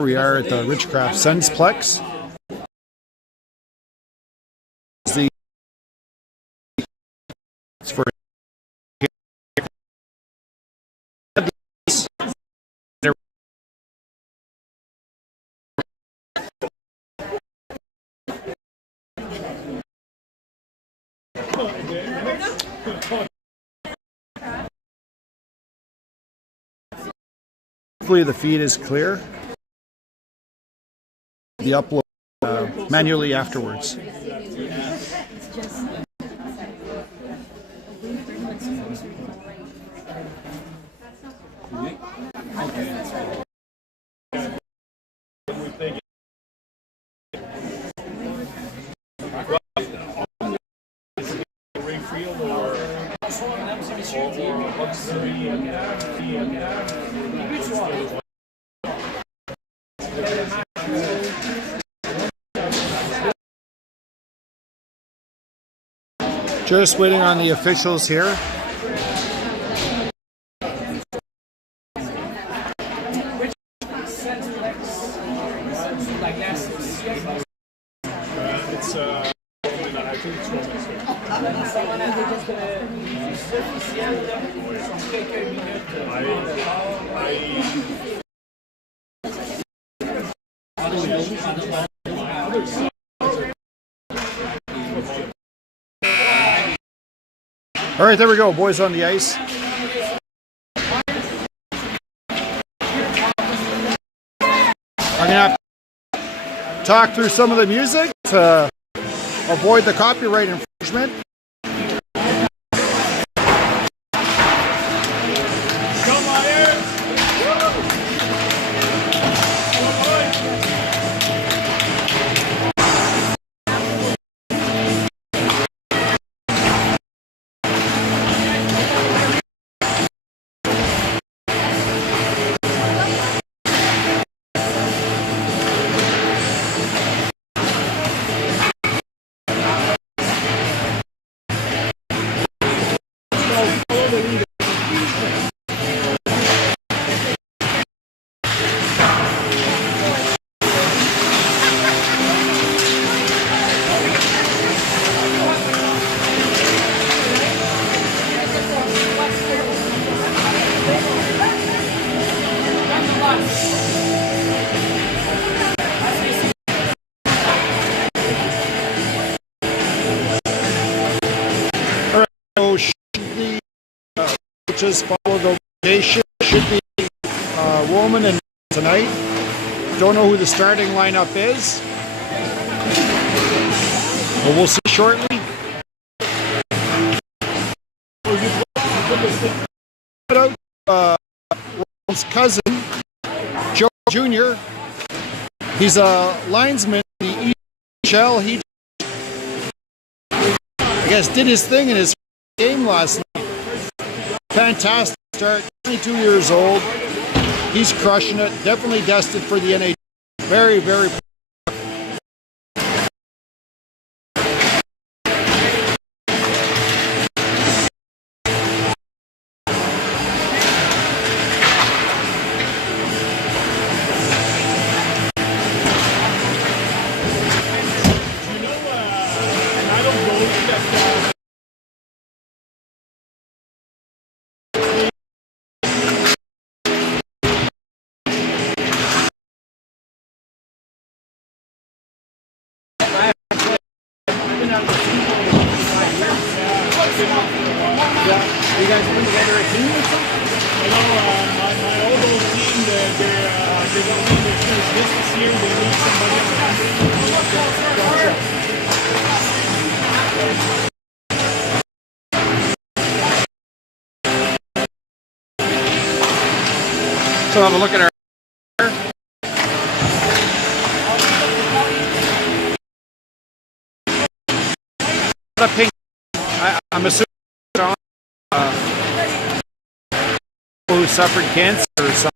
We are at the Richcraft Sunsplex. It's for hopefully the feed is clear. The upload manually afterwards. Just waiting on the officials here. All right, there we go, boys on the ice. I'm gonna have to talk through some of the music to avoid the copyright infringement. Coaches follow the rotation. Should be Woolman and tonight. Don't know who the starting lineup is, but we'll see shortly. Ronald's cousin, Joe Jr. He's a linesman in the EHL. He, I guess, did his thing in his game last night. Fantastic start, 22 years old. He's crushing it. Definitely destined for the NHL. Very, very. You guys put together a team or something? My old team, they don't need their first this year. They need somebody So have a look at our pink. I'm assuming who suffered cancer or something.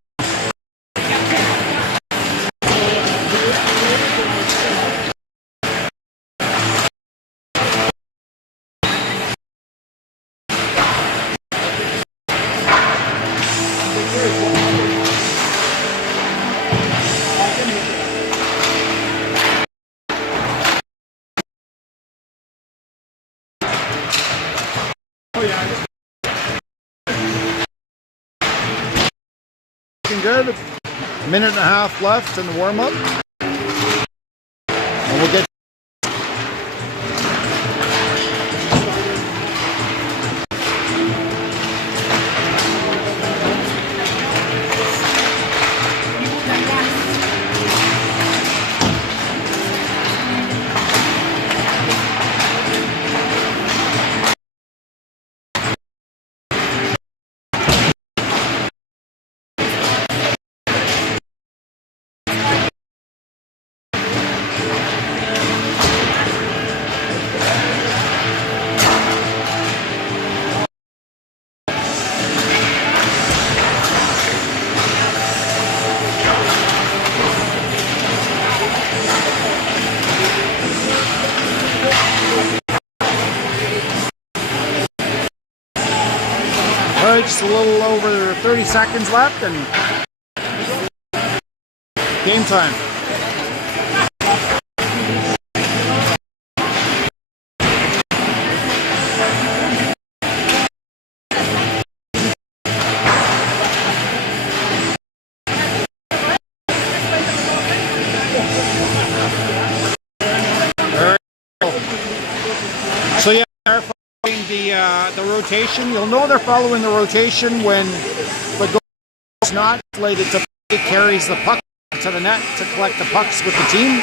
looking good. A minute and a half left in the warm-up. And we'll get just a little over 30 seconds left and game time. So yeah, they're following the rotation. You'll know they're following the rotation when the goal is not slated to carries the puck to the net to collect the pucks with the team.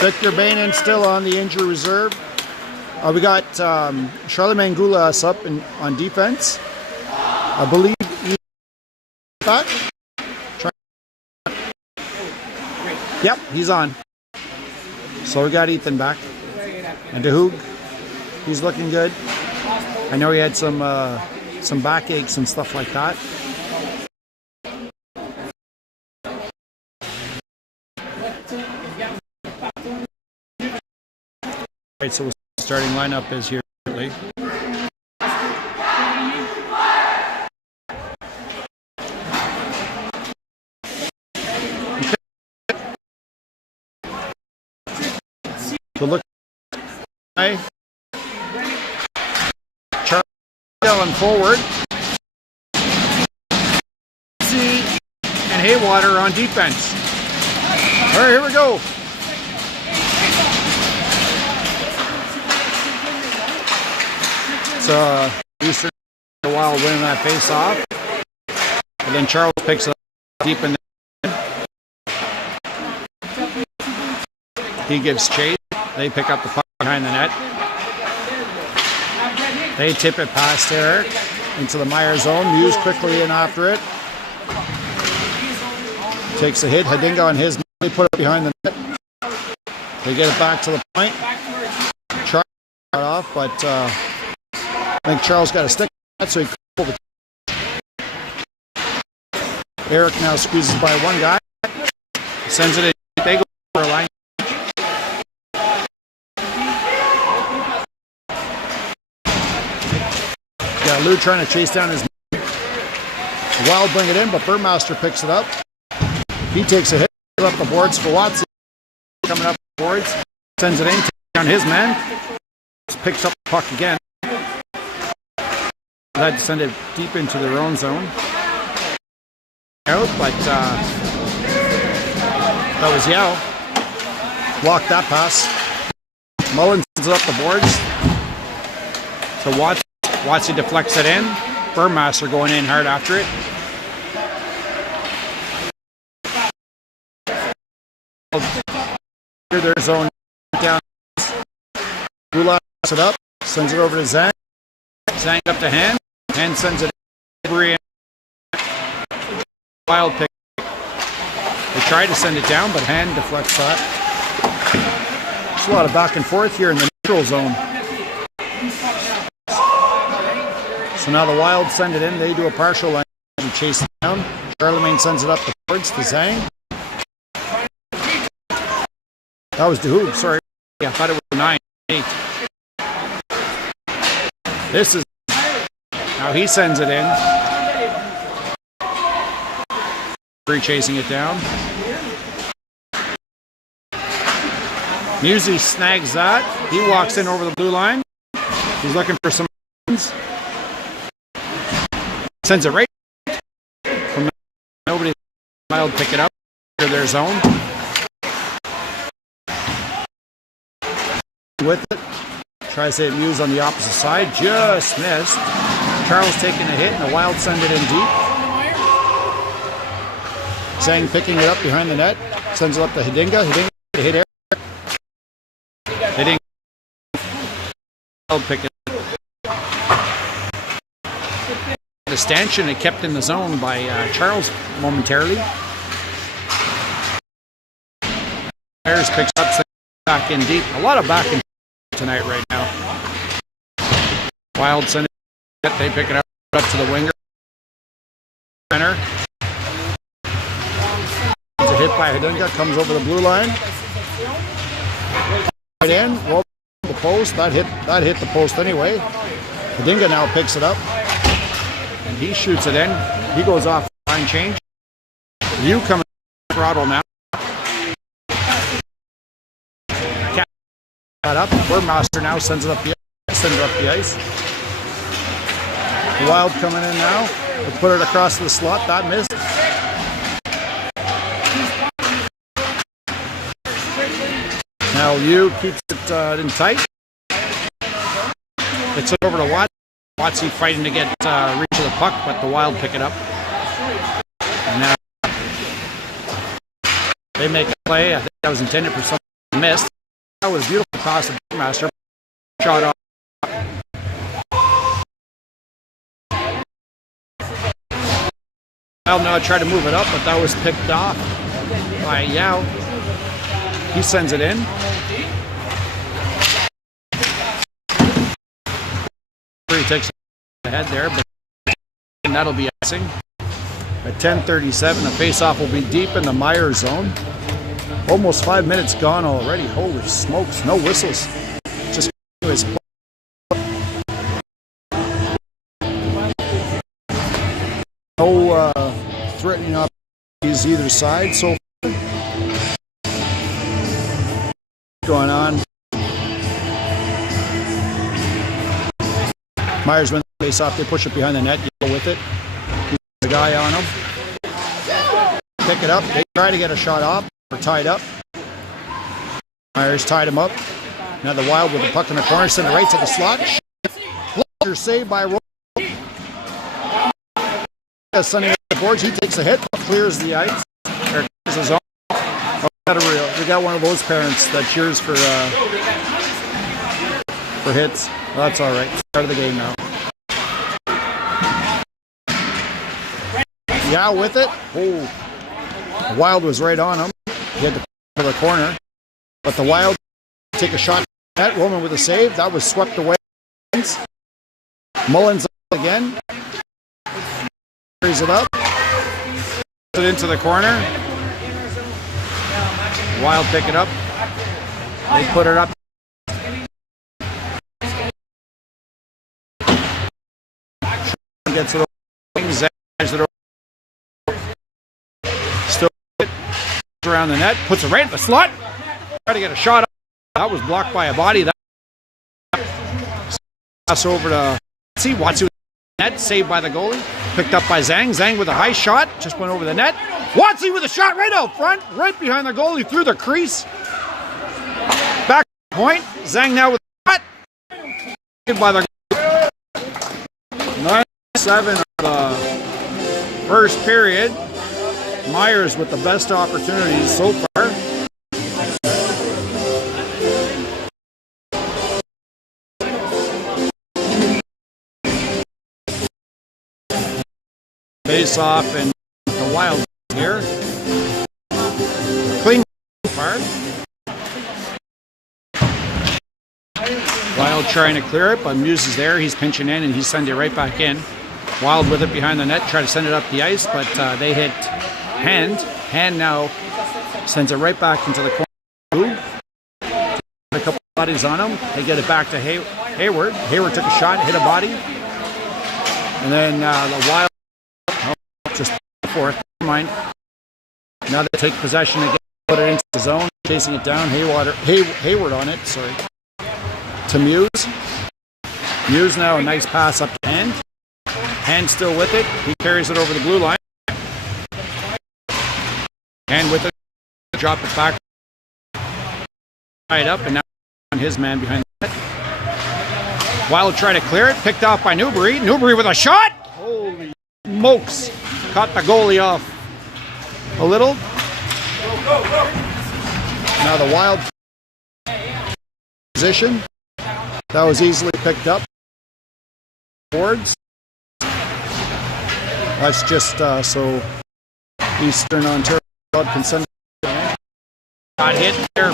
Victor Bainin still on the injury reserve. We got Charlemagne Goulas up on defense. I believe he's back. Yep, he's on. So we got Ethan back. And DeHoog, he's looking good. I know he had some backaches and stuff like that. Right, so the starting lineup is here shortly. So look, Charlie going forward. And Haywater on defense. All right, here we go. So Eastern a while winning that face off, and then Charles picks it up deep in there. He gives chase. They pick up the puck behind the net. They tip it past Eric into the Meyer zone. Muse quickly in after it. Takes a hit. Hadinga on his. They put it behind the net. They get it back to the point. Charles got off, but I think Charles got a stick, so he pulled it. Eric now squeezes by one guy, sends it in. They go for a line. Yeah, Lou trying to chase down his. Wild bring it in, but Burmaster picks it up. He takes a hit up the boards for Watson. Coming up the boards, sends it in, takes down his man, picks up the puck again. Had to send it deep into their own zone. Out, but that was Yao. Blocked that pass. Mullen sends it up the boards. So Watson deflects it in. Burmaster going in hard after it. Their zone down. Goulas it up. Sends it over to Zhang. Zhang up to Hand. Hand sends it over. Wild pick. They try to send it down, but Hand deflects that. There's a lot of back and forth here in the neutral zone. So now the Wild send it in. They do a partial line and chase it down. Charlemagne sends it up the boards to Zhang. That was DeHoog, sorry. Yeah, I thought it was 9-8. This is... Now he sends it in. Chasing it down. Musi snags that. He walks in over the blue line. He's looking for some... Sends it right from nobody. Wild pick it up to their zone. With it. Tries to hit Muse on the opposite side. Just missed. Charles taking a hit and the Wild send it in deep. Zhang picking it up behind the net. Sends it up to Hidinga. Hidinga to hit Eric. Hidinga. Wild pick it up. The stanchion it kept in the zone by Charles momentarily. Myers picks up back in deep. A lot of back in tonight right now. Wild send it. They pick it up to the winger. Center. It's a hit by Hidinga. Comes over the blue line. Right in. Roll the post. That hit the post anyway. Hidinga now picks it up. And he shoots it in. He goes off line change. You coming throttle now. That up. Burmaster now sends it up the ice. The Wild coming in now. They put it across the slot. That missed. Now Liu keeps it in tight. It's over to Watts. Watsy fighting to get reach of the puck, but the Wild pick it up. And now they make a play. I think that was intended for something missed. That was a beautiful toss of Master. Shot off. Wild now tried to move it up, but that was picked off by Yao. He sends it in. He takes the head there, but and that'll be icing. At 10:37, the faceoff will be deep in the Myers zone. Almost 5 minutes gone already. Holy smokes! No whistles. Just his no threatening opportunities either side so far. Going on. Myers wins the face off. They push it behind the net. You go with it. The guy on him. Pick it up. They try to get a shot off. Or tied up. Myers tied him up. Now the Wild with the puck in the corner. Send it right to the slot. Pleasure save by Roll. Sending up the boards. He takes a hit. Clears the ice. There is his own. Oh, we got one of those parents that cheers for hits. Well, that's all right. Start of the game now. Yeah, with it. Oh, the Wild was right on him. He had to to the corner, but the Wild take a shot at Roman with a save. That was swept away. Mullins again. Carries it up. Puts it into the corner. Wild pick it up. They put it up. Gets it over. Zags it over. Still around the net. Puts it right in the slot. Try to get a shot up. That was blocked by a body. That pass over to Watsy. Watsy with the net. Saved by the goalie. Picked up by Zhang. Zhang with a high shot. Just went over the net. Watsy with a shot right out front. Right behind the goalie. Through the crease. Back point. Zhang now with a shot. By the 9-7 of the first period. Myers with the best opportunities so far. Face off and the Wild here. Clean part. Wild trying to clear it, but Muse is there. He's pinching in, and he's sending it right back in. Wild with it behind the net, try to send it up the ice, but they hit Hand. Hand now sends it right back into the corner. A couple bodies on him. They get it back to Hayward. Hayward took a shot, hit a body. And then the Wild, just fourth, never mind. Now they take possession again, put it into the zone, chasing it down. Hayward on it, sorry. To Muse. Muse now a nice pass up to Hand. Hand still with it. He carries it over the blue line. Hand with it. Drop it back. Tied up, and now on his man behind the net. Wild try to clear it. Picked off by Newbury. Newbury with a shot. Holy smokes. Caught the goalie off a little. Now the Wild position. That was easily picked up. Boards. That's just so Eastern Ontario can send it. Got hit there.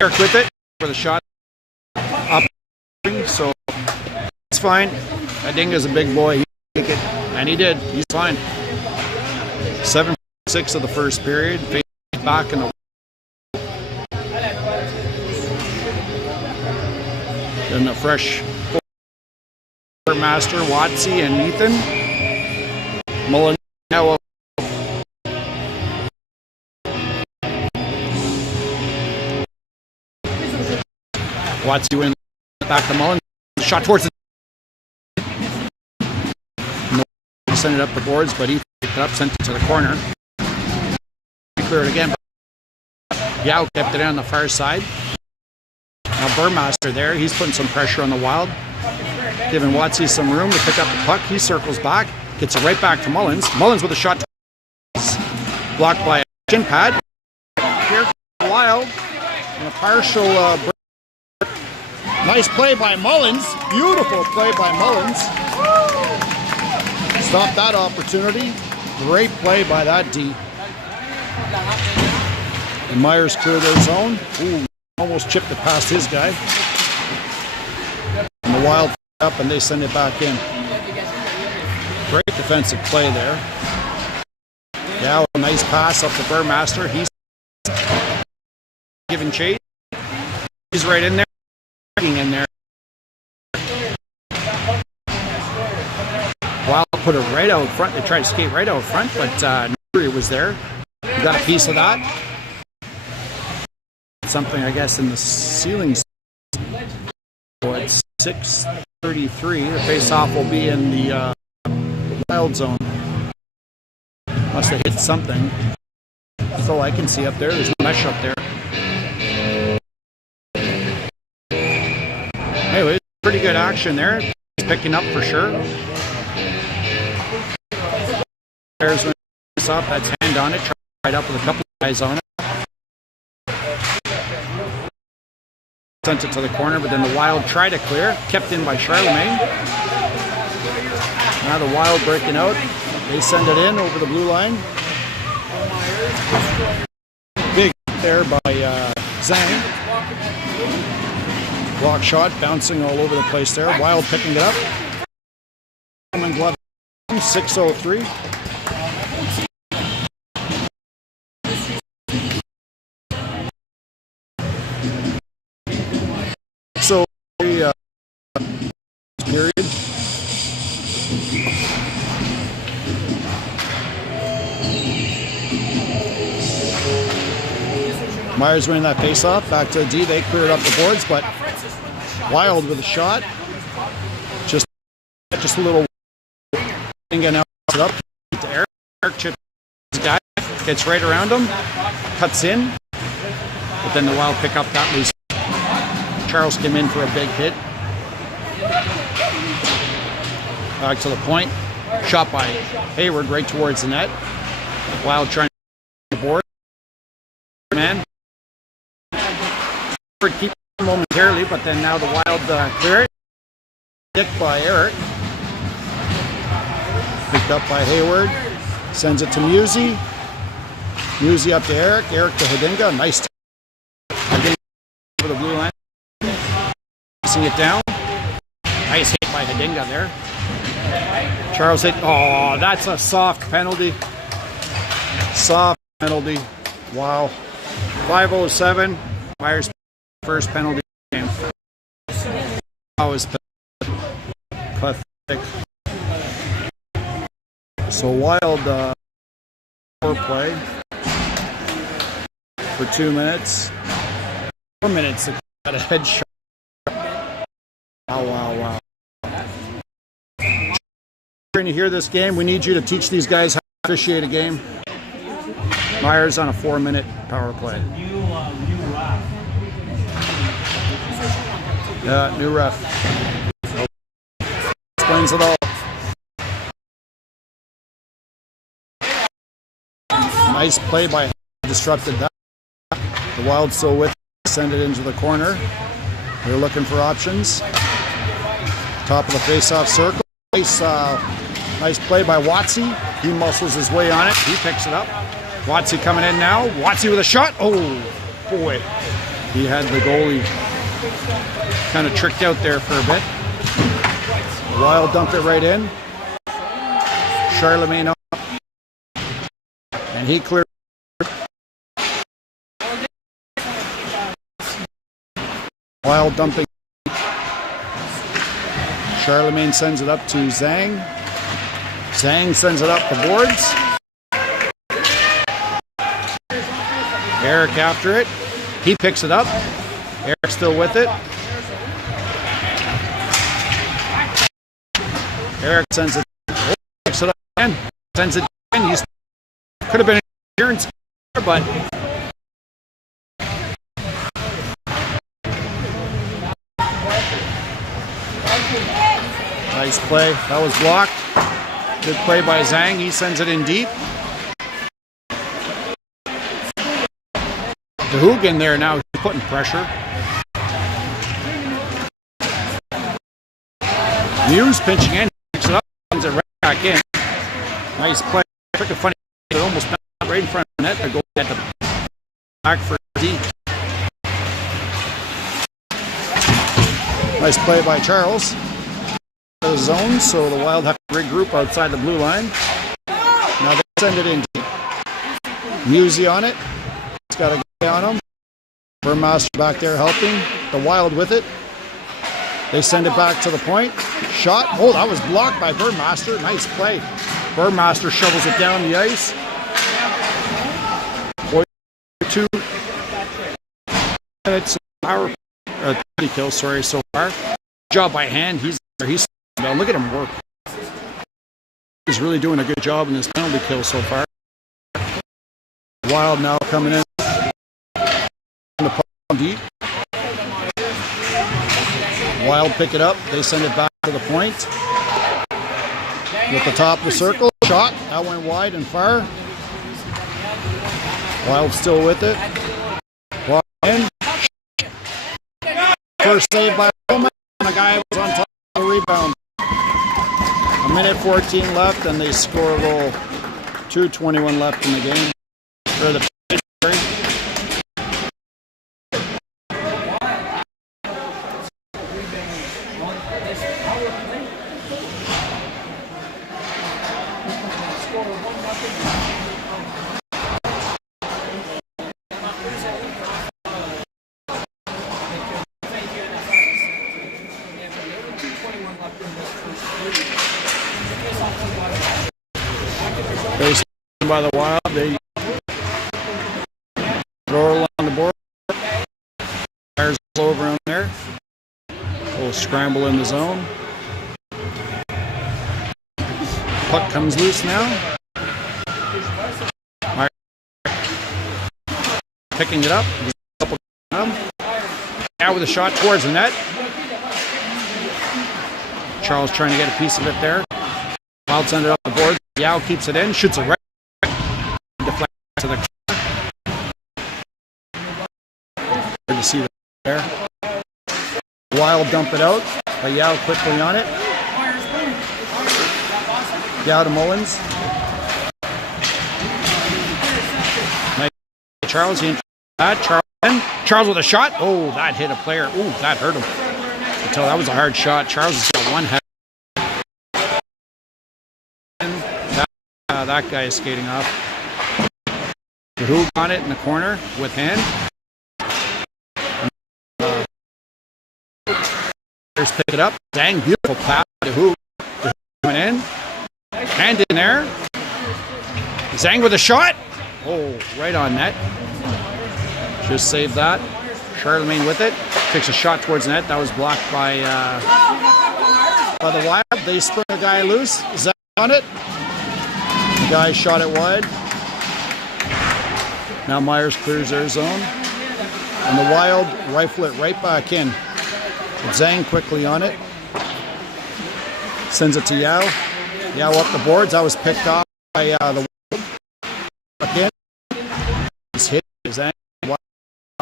Eric with it for the shot. Up. So it's fine. Adinga's a big boy. He can take it. And he did. He's fine. 7-6 of the first period. Back in the then the fresh master Watsy and Ethan Mullen now Watsy win back to Mullen, shot towards the sent it up the boards, but he picked it up, sent it to the corner. Clear it again. Yao kept it on the far side. Now Burmaster there, he's putting some pressure on the Wild, giving Watsy some room to pick up the puck. He circles back, gets it right back to Mullins. Mullins with a shot, blocked by a shin pad. Here, Wild, and a partial break. Nice play by Mullins. Beautiful play by Mullins. Stop that opportunity. Great play by that D. And Myers cleared their zone. Ooh, almost chipped it past his guy. And the Wild up and they send it back in. Great defensive play there. Yeah, a nice pass up to Burmaster. He's giving chase. He's right in there. In there. Wild put it right out front. They tried to skate right out front, but Newbury was there. He got a piece of that. Something, I guess, in the ceiling. So it's 6:33. The face-off will be in the Wild zone. Must have hit something. That's all I can see up there. There's no mesh up there. Anyway, pretty good action there. He's picking up for sure. There's when it's off. That's Hand on it. Tried up with a couple of guys on it. Sent it to the corner, but then the Wild tried to clear. Kept in by Charlemagne. Now the Wild breaking out. They send it in over the blue line. Big there by Zhang. Block shot, bouncing all over the place there. Wild picking it up. Glove 6:03. So, period. Myers winning that face-off. Back to D. They cleared up the boards, but Wild with a shot. Just a little. Now it up to Eric. Eric chips his guy. Gets right around him. Cuts in. But then the Wild pick up that loose. Charles came in for a big hit. Back to the point. Shot by Hayward right towards the net. Wild trying to board. Man. Keep momentarily, but then now the Wild clear it. Hit by Eric. Picked up by Hayward. Sends it to Musey. Musey up to Eric. Eric to Hidinga. Nice. Hidinga over the blue line. chasing it down. Nice hit by Hedinga there. Charles hit. Oh, that's a soft penalty. Soft penalty. Wow. 5:07. Myers first penalty game. That was pathetic. So Wild foreplay for 2 minutes. 4 minutes. Got a headshot. Wow. Trying to hear this game, we need you to teach these guys how to officiate a game. Myers on a 4-minute power play. Yeah, new ref. Explains it all. Nice play by disrupted that. The Wild still with it, send it into the corner. They're looking for options. Top of the face-off circle. Nice play by Watsy. He muscles his way on it. He picks it up. Watsy coming in now. Watsy with a shot. Oh, boy. He had the goalie kind of tricked out there for a bit. The Wild dumped it right in. Charlemagne up. And he cleared. Wild dumping. Charlemagne sends it up to Zhang. Zhang sends it up the boards. Eric after it. He picks it up. Eric still with it. Eric sends it. Picks it up again. Sends it again. He could have been an interference, but nice play. That was blocked. Good play by Zhang. He sends it in deep. The Hoogan there now, he's putting pressure. Muse pinching in. Picks it up. Sends it right back in. Nice play. Took a funny. It almost bounced right in front of the net. The goal at the back for D. Nice play by Charles. The zone, so the Wild have to regroup outside the blue line. Now they send it in deep. Musey on it. It's got a guy on him. Burmaster back there helping. The Wild with it. They send it back to the point. Shot. Oh, that was blocked by Burmaster. Nice play. Burmaster shovels it down the ice. 2 minutes power 30 kills, sorry, so far. Job by hand. He's look at him work. He's really doing a good job in this penalty kill so far. Wild now coming in. The puck deep. Wild pick it up. They send it back to the point. With the top of the circle. Shot. That went wide and far. Wild still with it. Wild in. First save by Bowman. The guy was on top of the rebound. 1:14 left, and they score a goal. 2:21 left in the game. For the by the Wild, they throw it along the board. Fires all over on there. A little scramble in the zone. Puck comes loose now. Picking it up. Now with a shot towards the net. Charles trying to get a piece of it there. Wild send it up the board. Yao keeps it in, shoots it right. Deflect to the corner. Good to see that there. Wild dump it out. But Yao quickly on it. Yao to Mullins. Nice. Charles, Charles with a shot. Oh, that hit a player. Oh, that hurt him. tell that was a hard shot. Charles has got one head. That guy is skating off. Who got it in the corner with hand? Here's pick it up. Dang, beautiful pass to who? Coming in. Hand in there. Zhang with a shot. Oh, right on net. Just saved that. Charlemagne with it. Takes a shot towards net. That was blocked by the Wild. They spring a guy loose. Zhang on it. The guy shot it wide. Now Myers clears their zone. And the Wild rifle it right back in. Zhang quickly on it. Sends it to Yao. Yao up the boards. That was picked off by the Wild. Back in. He's hit Zhang. Up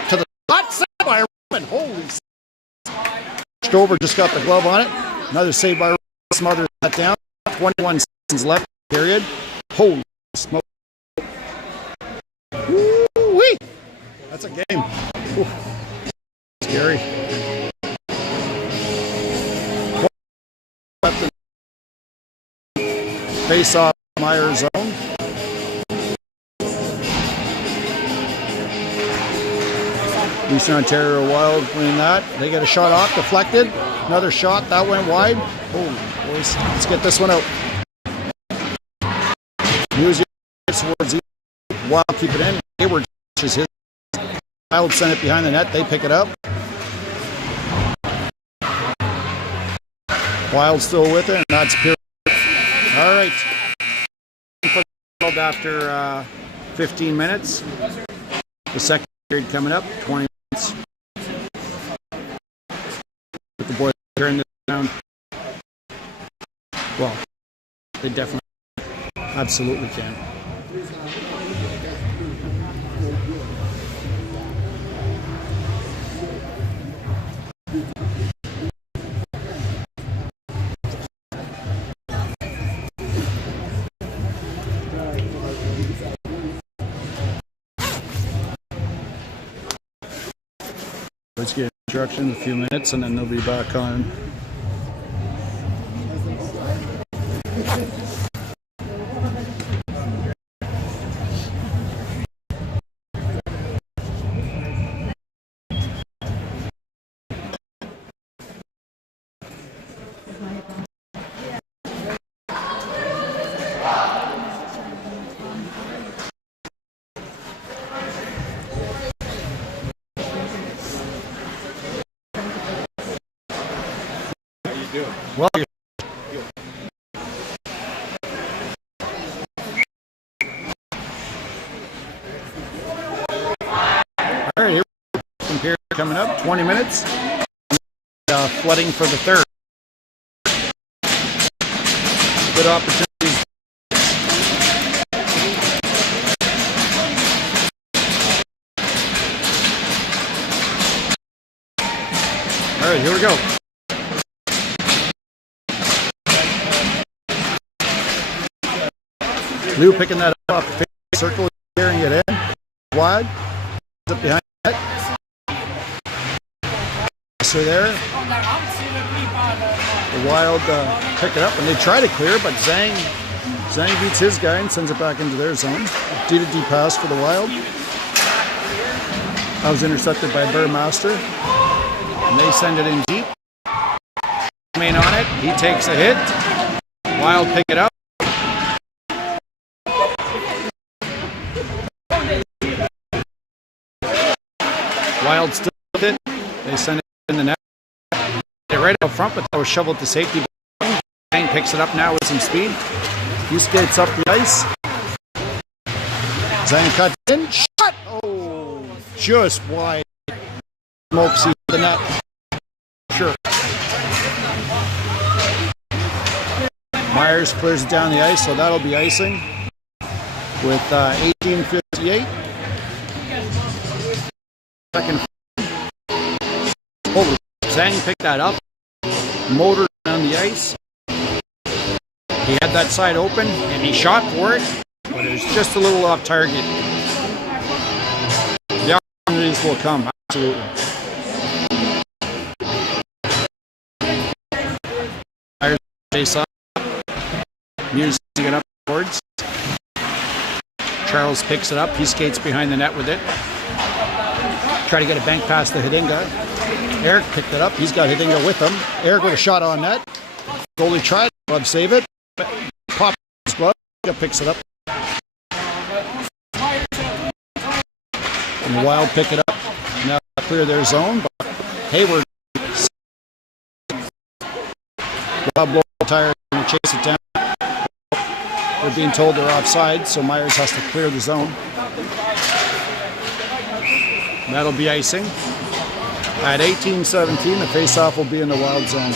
to the hot save by Roman. Holy Stover just got the glove on it. Another save by Roman. Smothers that down. 21 seconds left. Period. Holy smoke. Woo-wee. That's a game. Ooh. Scary. Face off Myers zone. Eastern Ontario Wild winning that. They get a shot off, deflected. Another shot, that went wide. Oh, boys, let's get this one out. Use towards Wild, keep it in. Hayward is his. Wild send it behind the net. They pick it up. Wild still with it, and that's pure. All right. After 15 minutes. The second period coming up. 20 minutes. With the boys turn this around. Well, they definitely absolutely can. Let's get instructions in a few minutes and then they'll be back on. Well, all right, here from here coming up, 20 minutes. Flooding for the third. Good opportunity. All right, here we go. Lou picking that up off the circle, carrying it in. Wide. Up behind that. So there. The Wild pick it up, and they try to clear, but Zhang beats his guy and sends it back into their zone. D-to-D pass for the Wild. That was intercepted by Burmaster. And they send it in deep. Main on it. He takes a hit. Wild pick it up. Wild still with it. They send it in the net. Get right out front, but that was shoveled to safety. Zhang picks it up now with some speed. He skates up the ice. Zhang cuts in. Shot! Oh, just wide. Mopsy the net. Sure. Myers clears it down the ice, so that'll be icing with 18:58. Second. Holy, Zhang picked that up. Motor on the ice. He had that side open and he shot for it, but it was just a little off target. The opportunities will come, absolutely. Face off. Music it up towards. Charles picks it up. He skates behind the net with it. Try to get a bank pass to Hidinga. Eric picked it up. He's got Hidinga with him. Eric with a shot on net. Goalie tried. Glove save it. Pop his glove. Picks it up. And the Wild pick it up. Now clear their zone. But Hayward. Wild blow tire and chase it down. They're being told they're offside, so Myers has to clear the zone. That'll be icing. At 18-17, the face-off will be in the Wild zone.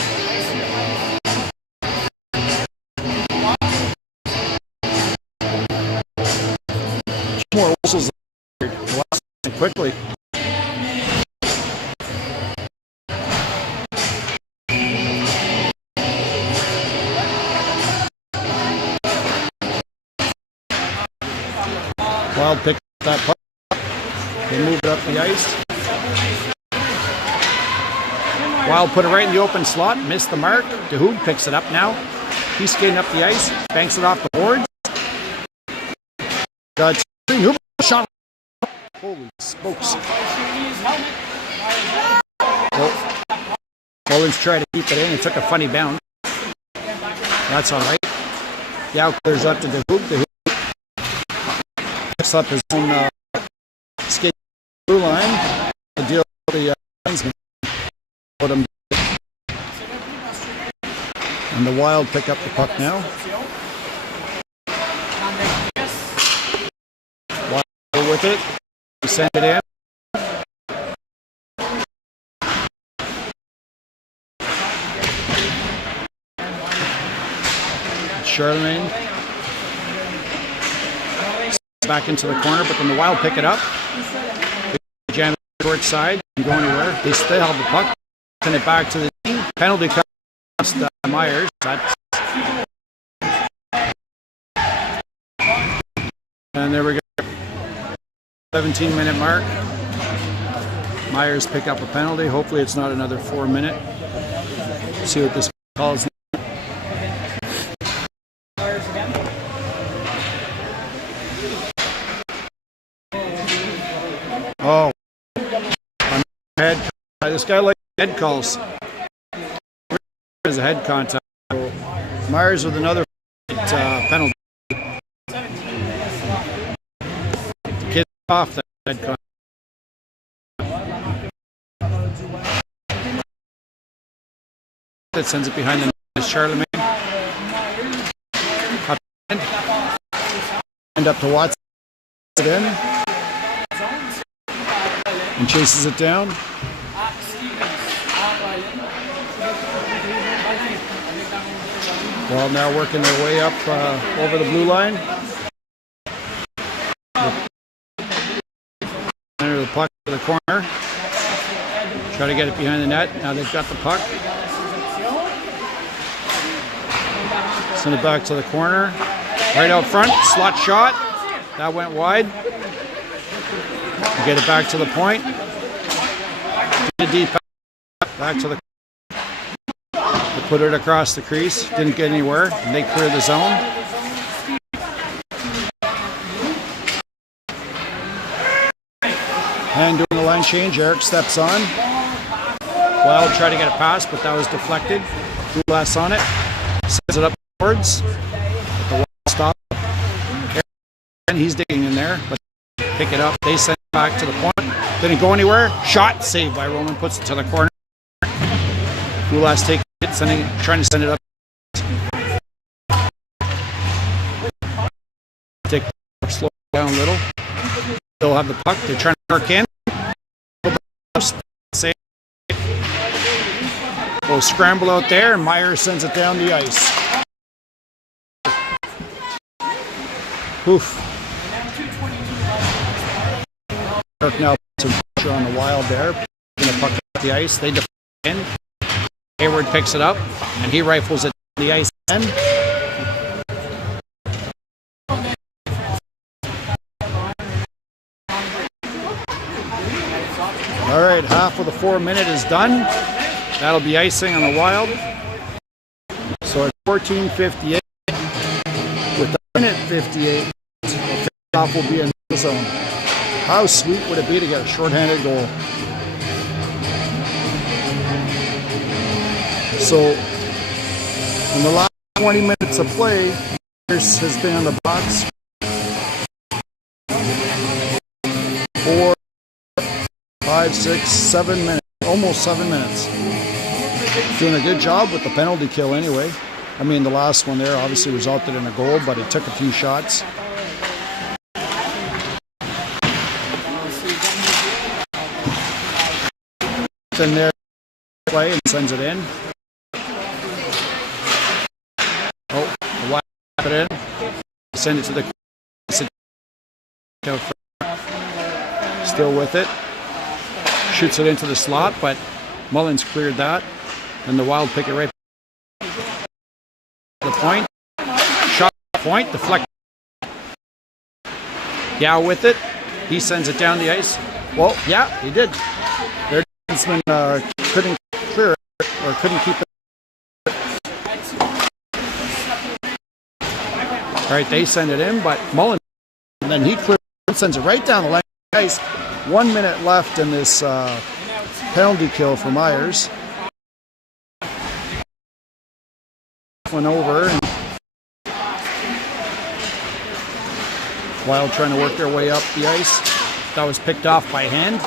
More whistles quickly. Wild picked that puck. They moved it up the ice. Wild put it right in the open slot, missed the mark. DeHoog picks it up now. He's skating up the ice, banks it off the boards. Got shot. Holy smokes. Mullins tried to keep it in. It took a funny bounce. That's all right. Yao clears up to DeHoog. DeHoog picks up his own skate blue line. The deal with the linesman. Put him. And the Wild pick up the puck now. Wild go with it. Send it in. Charlemagne back into the corner, but then the Wild pick it up. Jam it short side, and go anywhere. They still have the puck. Send it back to the team. Penalty cost Myers. And there we go. 17-minute mark. Myers pick up a penalty. Hopefully it's not another 4-minute. See what this calls. Oh, head. This guy likes head calls. There's a head contact. Myers with another penalty. Kid off that head contact. That sends it behind the net. Charlemagne. End up to Watson. It in. And chases it down. Well, now working their way up over the blue line. Enter the puck to the corner. Try to get it behind the net. Now they've got the puck. Send it back to the corner. Right out front. Slot shot. That went wide. Get it back to the point. Deep back to the. They put it across the crease. Didn't get anywhere. And they clear the zone. And doing the line change. Eric steps on. Wild tried to get a pass, but that was deflected. Gulas on it. Sends it up towards. The Wild stop. And he's digging in there, but pick it up. They send it back to the point. Didn't go anywhere. Shot saved by Roman. Puts it to the corner. Gulas takes it, trying to send it up. Take slow down a little. They'll have the puck. They're trying to work in. We'll scramble out there, and Myers sends it down the ice. Oof. Kirk now puts some pressure on the Wild there. Putting the puck at the ice. They defend in. Hayward picks it up, and he rifles it down the ice end. All right, half of the 4-minute is done. That'll be icing on the Wild. So at 14:58, with the minute 58, off will be in the zone. How sweet would it be to get a shorthanded goal? So in the last 20 minutes of play, Pierce has been in the box 4, 5, 6, 7 minutes, almost 7 minutes. Doing a good job with the penalty kill anyway. I mean, the last one there obviously resulted in a goal, but he took a few shots. In there, play and sends it in. Oh, whack it in. Send it to the. Still with it. Shoots it into the slot, but Mullins cleared that. And the Wild pick it right. The point. Shot point. Deflect. Yeah, with it. He sends it down the ice. Well, yeah, he did. Their defenseman couldn't clear it or couldn't keep it. All right, they send it in, but Mullins, and then he clears it, sends it right down the line. Guys, 1 minute left in this penalty kill for Myers. Went over. And Wild trying to work their way up the ice. That was picked off by hand.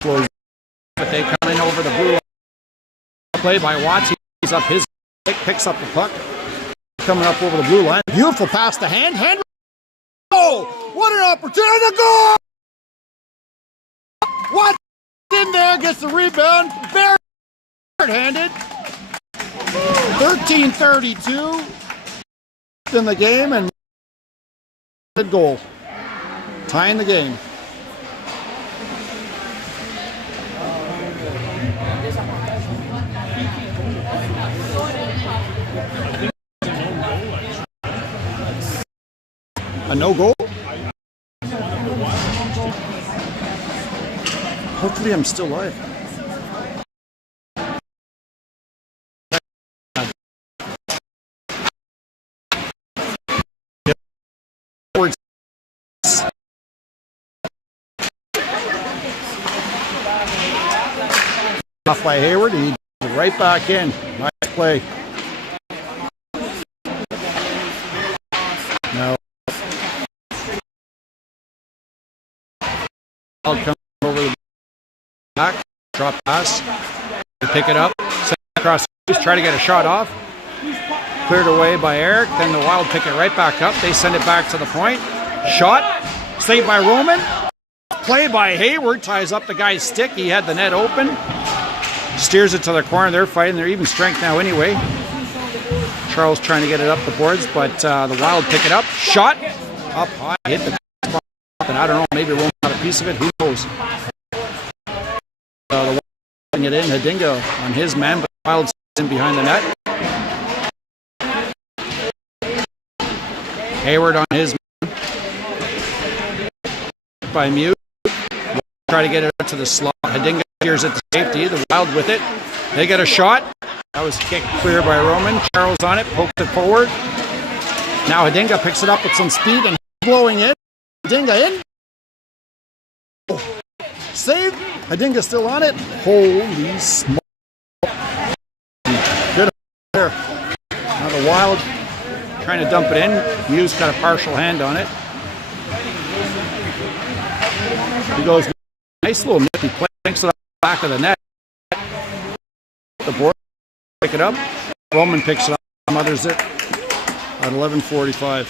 But they come in over the blue line. Play by Watts. He's up his kick, picks up the puck. Coming up over the blue line. Beautiful pass to hand. Oh, what an opportunity to go! Watts in there, gets the rebound. Very handed. 13:32 in the game and good goal. Tying the game. A no goal? Hopefully I'm still alive. Off by Hayward, he right back in. Nice play. Now, I'll come over the back, drop pass, they pick it up, send it across, just try to get a shot off. Cleared away by Eric, then the Wild pick it right back up. They send it back to the point. Shot, saved by Roman. Play by Hayward, ties up the guy's stick. He had the net open. Steers it to the corner. They're fighting. They're even strength now anyway. Charles trying to get it up the boards, but the Wild pick it up. Shot up high, hit the spot, and I don't know, maybe Roman got a piece of it. Who knows? The Wild putting it in. Hedinga on his man, but the Wild in behind the net. Hayward on his man. By Mute. Try to get it up to the slot. Hedinga steers it to safety. The Wild with it. They get a shot. That was kicked clear by Roman. Charles on it, pokes it forward. Now Hedinga picks it up with some speed and blowing it. Hedinga in. Save. Hedinga still on it. Holy smoke. Good there. Now the Wild trying to dump it in. Muse got a partial hand on it. He goes, nice little nippy play. Takes it up the back of the net. The board, pick it up. Roman picks it up. Mothers it at 11:45.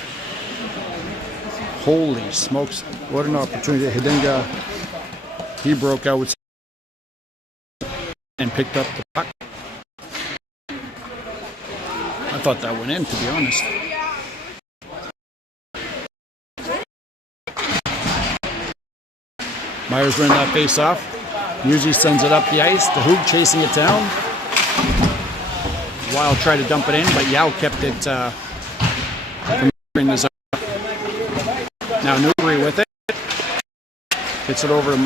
Holy smokes. What an opportunity. Hedinga, he broke out and picked up the puck. I thought that went in, to be honest. Myers ran that face off. Musi sends it up the ice. The Hoog chasing it down. Wild tried to dump it in, but Yao kept it from bringing this up. Now Newbury with it. Gets it over to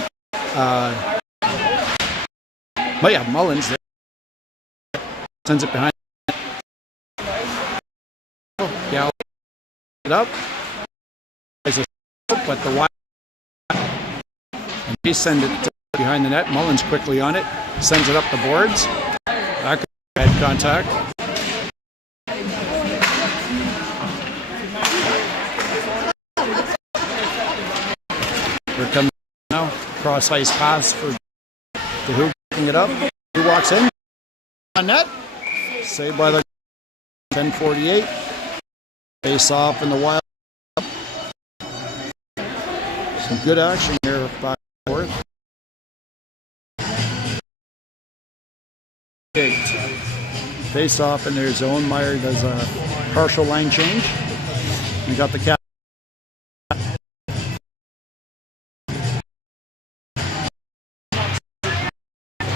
Mullins there. sends it behind. Gal it up. But the Wild, and they send it behind the net. Mullins quickly on it, sends it up the boards. Back head contact. Here comes now cross ice pass for DeHoog picking it up. Who walks in on net? Saved by the 10:48. Face off in the Wild. Some good action here back and forth. Face off in their zone. Meyer does a partial line change. We got the cap.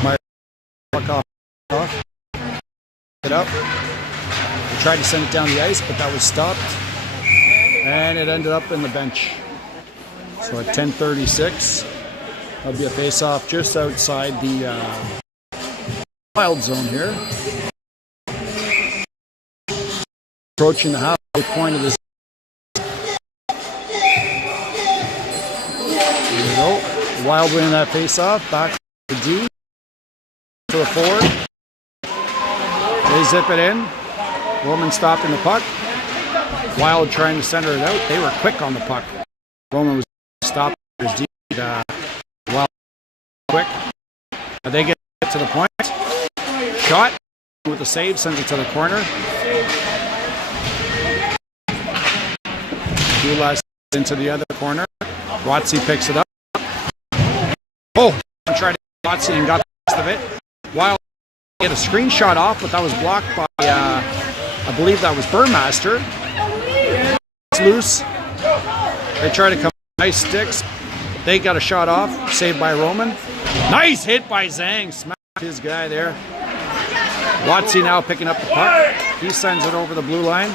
Meyer puck off. It up. They tried to send it down the ice, but that was stopped. And it ended up in the bench. So at 10:36, that'll be a face-off just outside the Wild zone here. Approaching the halfway point of this. There we go. Wild winning that face-off. Back to D. To the forward. They zip it in. Roman stopping the puck. Wild trying to center it out. They were quick on the puck. Roman was stopped. Wild quick. They get to the point. Shot with the save, sends it to the corner. Dulas into the other corner. Watsy picks it up. Oh, tried to get Watsy and got the rest of it. Wild get a screenshot off, but that was blocked by, I believe that was Burmaster. It's loose. They try to come nice sticks. They got a shot off, saved by Roman. Nice hit by Zhang, smacked his guy there. Watsy now picking up the puck. He sends it over the blue line.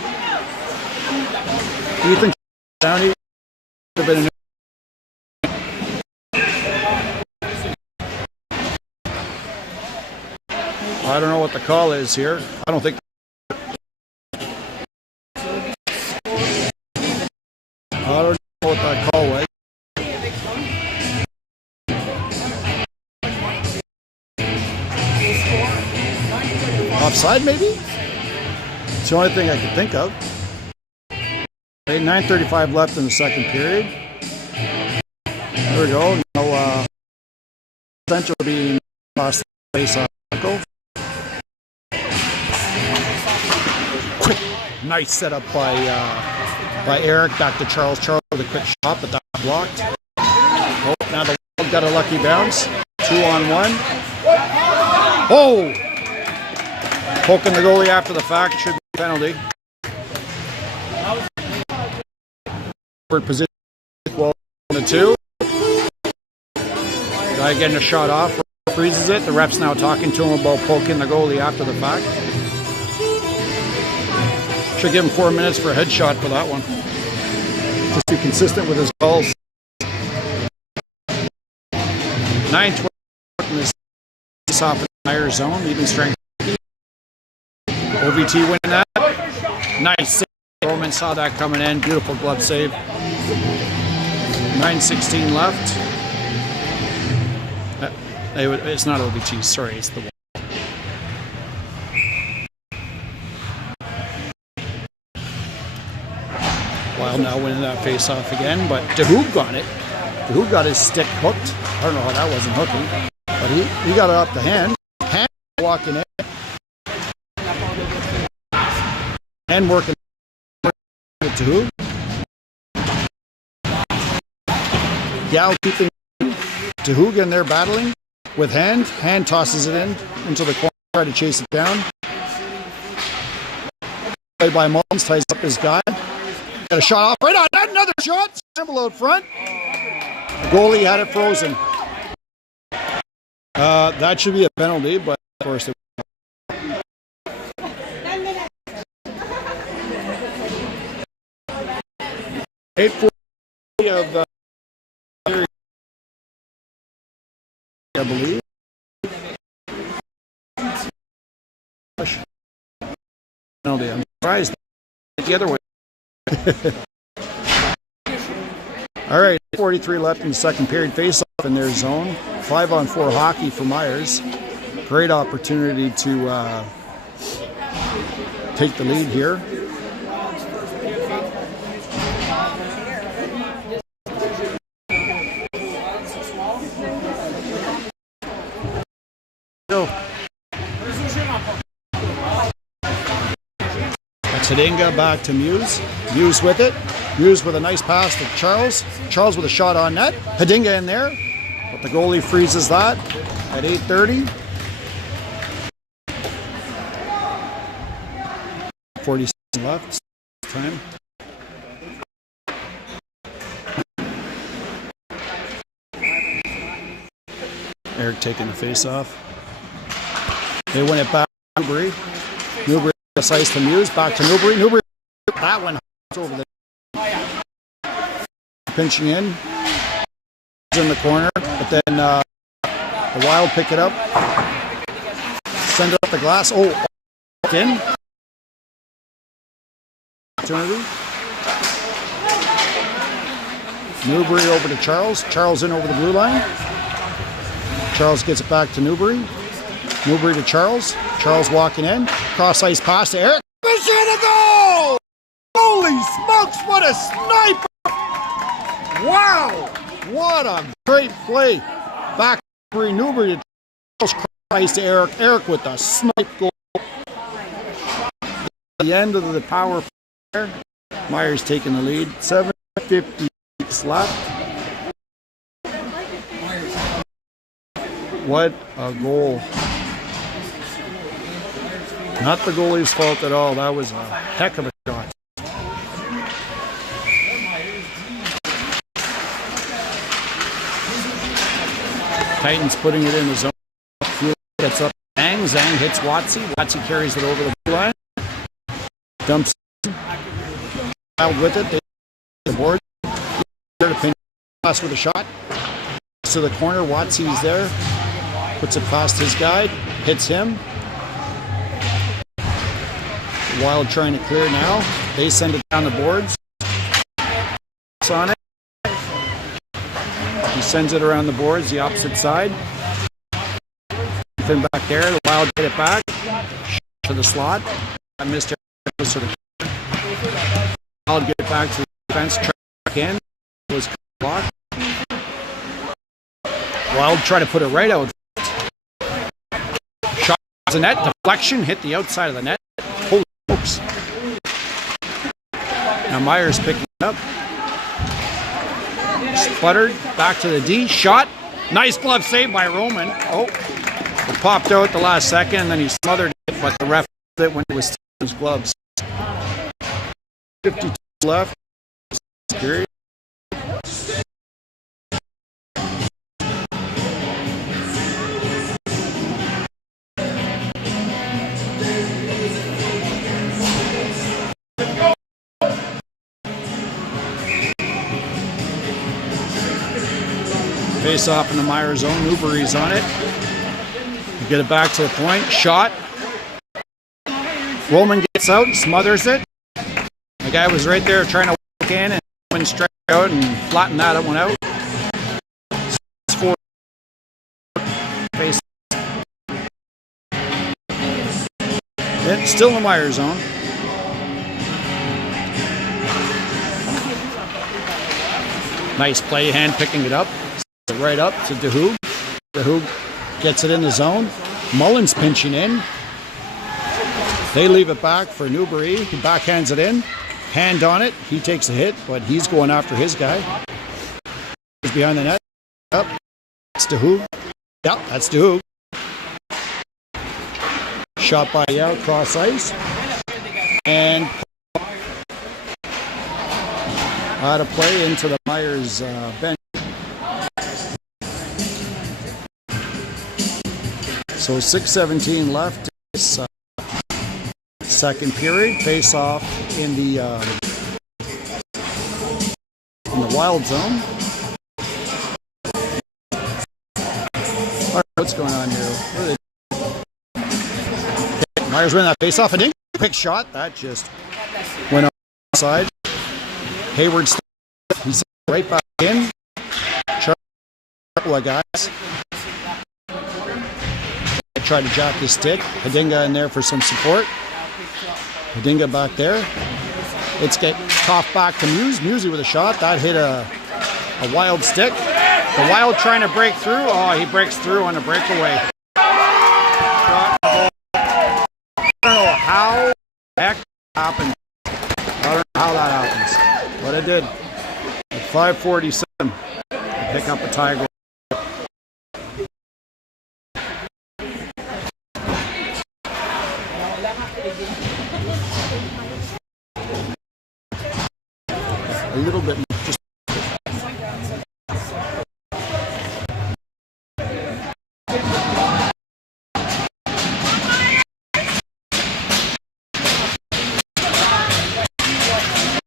Ethan Downey have been I don't know what the call is here. I don't think. I don't know what that call was. Offside, maybe? It's the only thing I could think of. 9:35 left in the second period. There we go. No potential being across the face off. Quick, nice setup by Eric. Back to Charles. Charles with a quick shot, but that blocked. Oh, now the Wild got a lucky bounce. 2-on-1. Oh! Poking the goalie after the fact should be a penalty. Forward position, 12-2. Guy getting a shot off, freezes it. The ref's now talking to him about poking the goalie after the fact. Should give him 4 minutes for a headshot for that one. Just be consistent with his calls. 9-12 in this off in the higher zone, even strength. OVT winning that. Nice save. Roman saw that coming in. Beautiful glove save. 9:16 left. It's not OVT, sorry, it's the one. Wild now winning that face-off again, but DeHoog got it. DeHoog got his stick hooked. I don't know how that wasn't hooking, but he got it up the hand. Hand walking in. And working to who? Gal keeping DeHoog in there battling with Hand. Hand tosses it into the corner, try to chase it down. Played by Mullins, ties up his guy. Got a shot off right on that. Another shot. Simple out front. The goalie had it frozen. That should be a penalty, but of course it 8:40 of the series, I believe. penalty. I'm surprised the other way. All right, 43 left in the second period. Face-off in their zone. 5-on-4 hockey for Myers. Great opportunity to take the lead here. Hedinga back to Muse. Muse with it. Muse with a nice pass to Charles. Charles with a shot on net. Hedinga in there. But the goalie freezes that at 8:30. 40 seconds left. Time. Eric taking the face off. They win it back to Newbury. Newbury ice to Muse. Back to Newbury. Newbury. That one over the pinching in the corner, but then the Wild pick it up, send it up the glass. Oh, in opportunity. Newbury over to Charles. Charles in over the blue line. Charles gets it back to Newbury. Newbury to Charles. Charles walking in. Cross ice pass to Eric. Mission a goal! Holy smokes! What a sniper! Wow! What a great play. Back to Newbury to Charles. Cross ice to Eric. Eric with the snipe goal. The end of the power play. Myers taking the lead. 7:50 left. What a goal. Not the goalie's fault at all. That was a heck of a shot. Titans putting it in the zone. Gets up. Zhang. Zhang hits Watsy. Watsy carries it over the blue line. Dumps Wild with it. They the board. Pass with a shot. To the corner. Watsy's there. Puts it past his guy. Hits him. Wild trying to clear now. They send it down the boards. On it. He sends it around the boards, the opposite side. Fin back there. The Wild get it back to the slot. I missed it. Wild get it back to the defense. Track in. It was blocked. Wild try to put it right out. Shot the net. Deflection hit the outside of the net. Holy smokes. Now Myers picking it up. Sputtered. Back to the D. Shot. Nice glove save by Roman. Oh. It popped out the last second and then he smothered it, but the ref did it when it was his gloves. 52 left. Period. Face off in the Myers zone. Newbury's on it. Get it back to the point. Shot. Roman gets out and smothers it. The guy was right there trying to walk in and Roman strike out and flatten that one out. Face. It's still in the Myers zone. Nice play, hand picking it up. Right up to DeHoog. DeHoog gets it in the zone. Mullins pinching in. They leave it back for Newbury. He backhands it in. Hand on it. He takes a hit, but he's going after his guy. He's behind the net. Up. That's DeHoog. Yep, that's DeHoog. Shot by Yao, cross ice. And out of play into the Myers bench. So 6:17 left. This second period. Face off in the Wild zone. All right, what's going on here? Okay, Myers winning that face off. quick shot. That just went outside. Hayward, he sent it right back in. A couple of guys. Try to jack his stick. Hadinga in there for some support. Hadinga back there. Let's get coughed back to Muse. Musey with a shot. That hit a Wild stick. The Wild trying to break through. Oh, he breaks through on a breakaway. Shot. I don't know how the heck that happened. I don't know how that happens. But it did. At 5:47, pick up a tie goal. A little bit more. Just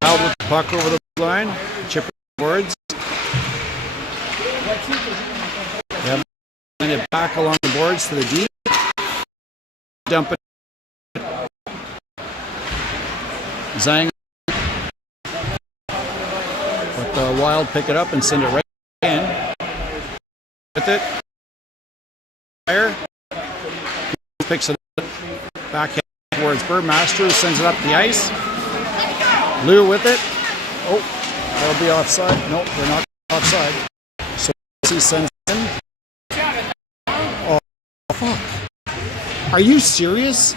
out with the puck over the line. Chipper boards. Yeah, bring it back along the boards to the D. Dump it. Zhang. But the Wild pick it up and send it right in. With it. Fire. Picks it up. Backhand towards Birdmaster. Sends it up the ice. Lou with it. Oh, that'll be offside. Nope, they're not offside. So he sends it in. Oh, fuck. Are you serious?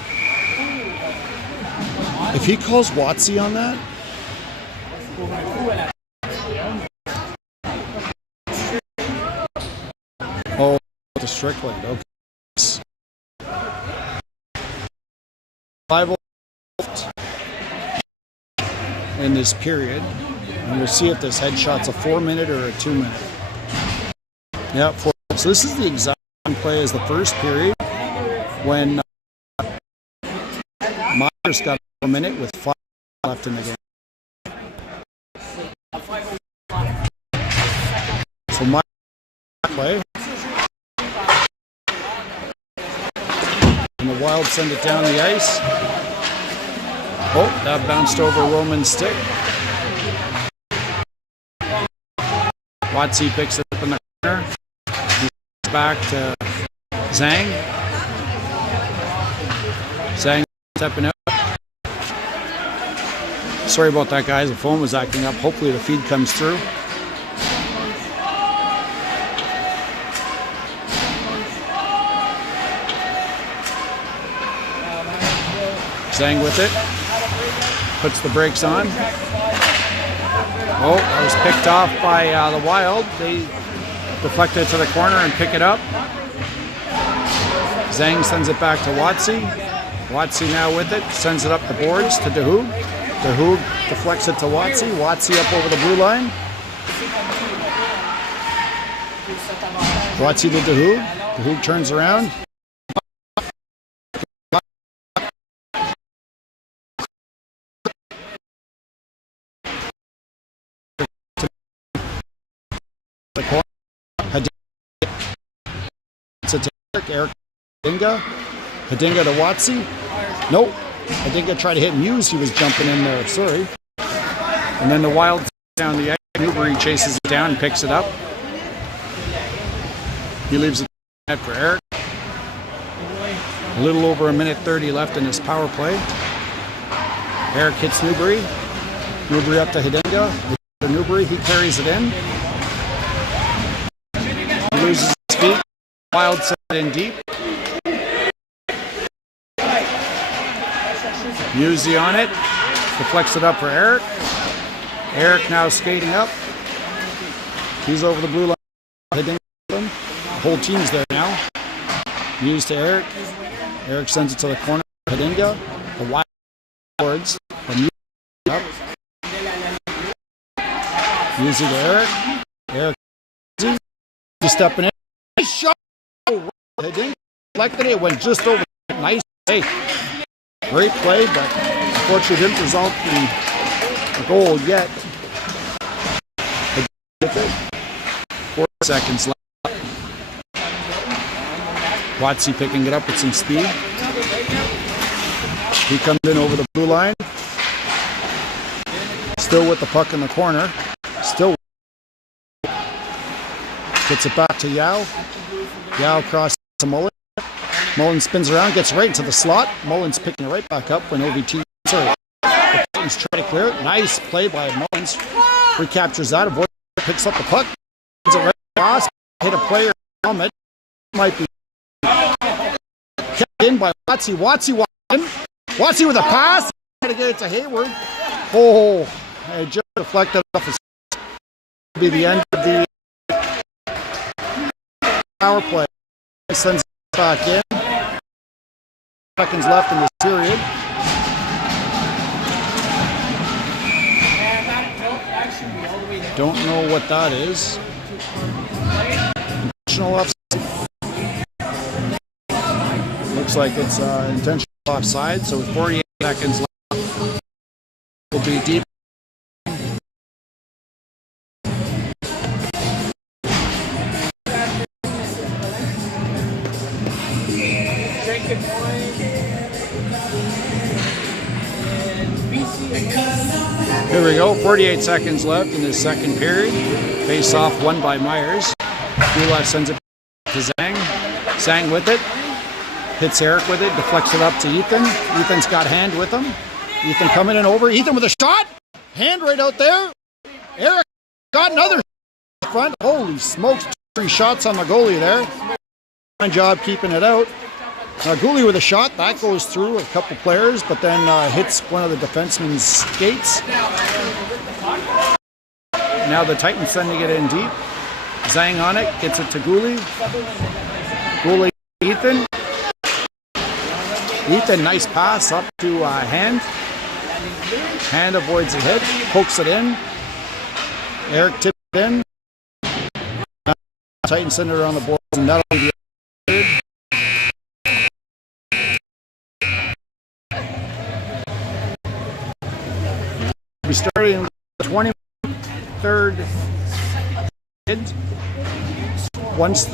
If he calls Watsy on that? Oh, to Strickland. Okay. 5 in this period. And we'll see if this headshot's a 4-minute or a 2-minute. Yeah, 4. So this is the exact same play as the first period when Myers got a minute with 5 left in the game. So Myers play. And the Wild send it down the ice. Oh, that bounced over Roman's stick. Watsy picks it up in the corner. He's back to Zhang. Zhang stepping up. Sorry about that, guys. The phone was acting up. Hopefully the feed comes through. Zhang with it. Puts the brakes on. Oh, that was picked off by the Wild. They deflect it to the corner and pick it up. Zhang sends it back to Watsy. Watsy now with it. Sends it up the boards to DeHoog. DeHoog deflects it to Watsy. Watsy up over the blue line. Watsy to DeHoog. DeHoog turns around. Eric Hadinga. Hadinga to Watsy. Nope. Hadinga tried to hit Muse. He was jumping in there. Sorry. And then the Wild down the ice. Newbury chases it down and picks it up. He leaves it net for Eric. A little over 1:30 left in this power play. Eric hits Newbury. Newbury up to Hadinga. To Newbury. He carries it in. He loses his feet. Wild set in deep. Musey on it. Deflects it up for Eric. Eric now skating up. He's over the blue line. The whole team's there now. Muse to Eric. Eric sends it to the corner. Hadinga. The Wild boards. Musey up. Musey to Eric. Eric. He's stepping in. Nice shot. Hadinga deflected it. Went just over. Nice play. Great play, but unfortunately didn't result in a goal yet. 4 seconds left. Watsy picking it up with some speed. He comes in over the blue line. Still with the puck in the corner. Still gets it back to Yao. Yao crosses to Mullen. Mullen spins around, gets right into the slot. Mullen's picking it right back up when OVT. Sorry, the Titans try to clear it. Nice play by Mullins. Recaptures that. Avoid, picks up the puck. It's a right cross. Hit a player helmet. Might be kept in by Watsy. Watsy with a pass. Trying to get it to Hayward. Oh, it just deflected off his. Be the end of the power play. Sends it back in. Seconds left in this period. Don't know what that is. Intentional offside. Looks like it's intentional offside. So with 48 seconds left, will be deep. Here we go, 48 seconds left in this second period. Face off won by Myers. Gula sends it to Zhang. Zhang with it. Hits Eric with it, deflects it up to Ethan. Ethan's got hand with him. Ethan coming in over. Ethan with a shot. Hand right out there. Eric got another front. Holy smokes, 3 shots on the goalie there. Fine job keeping it out. Gooley with a shot, that goes through a couple players, but then hits one of the defenseman's skates. Now the Titans sending it in deep. Zhang on it, gets it to Gooley. Gooley, Ethan. Ethan, nice pass up to Hand. Hand avoids a hit, pokes it in. Eric tips it in. Titans send it around the boards, and that'll be the third. We started in the 23rd. Once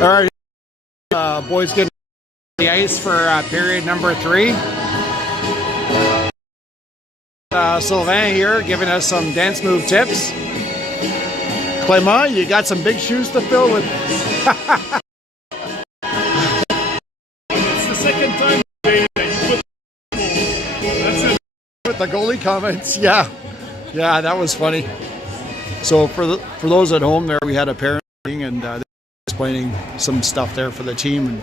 All right, boys getting the ice for period number 3. Sylvain here giving us some dance move tips. Clément, you got some big shoes to fill with. It's the second time today that you put that's it. With the goalie comments, yeah, that was funny. So for those at home, there we had a parent meeting and they were explaining some stuff there for the team, and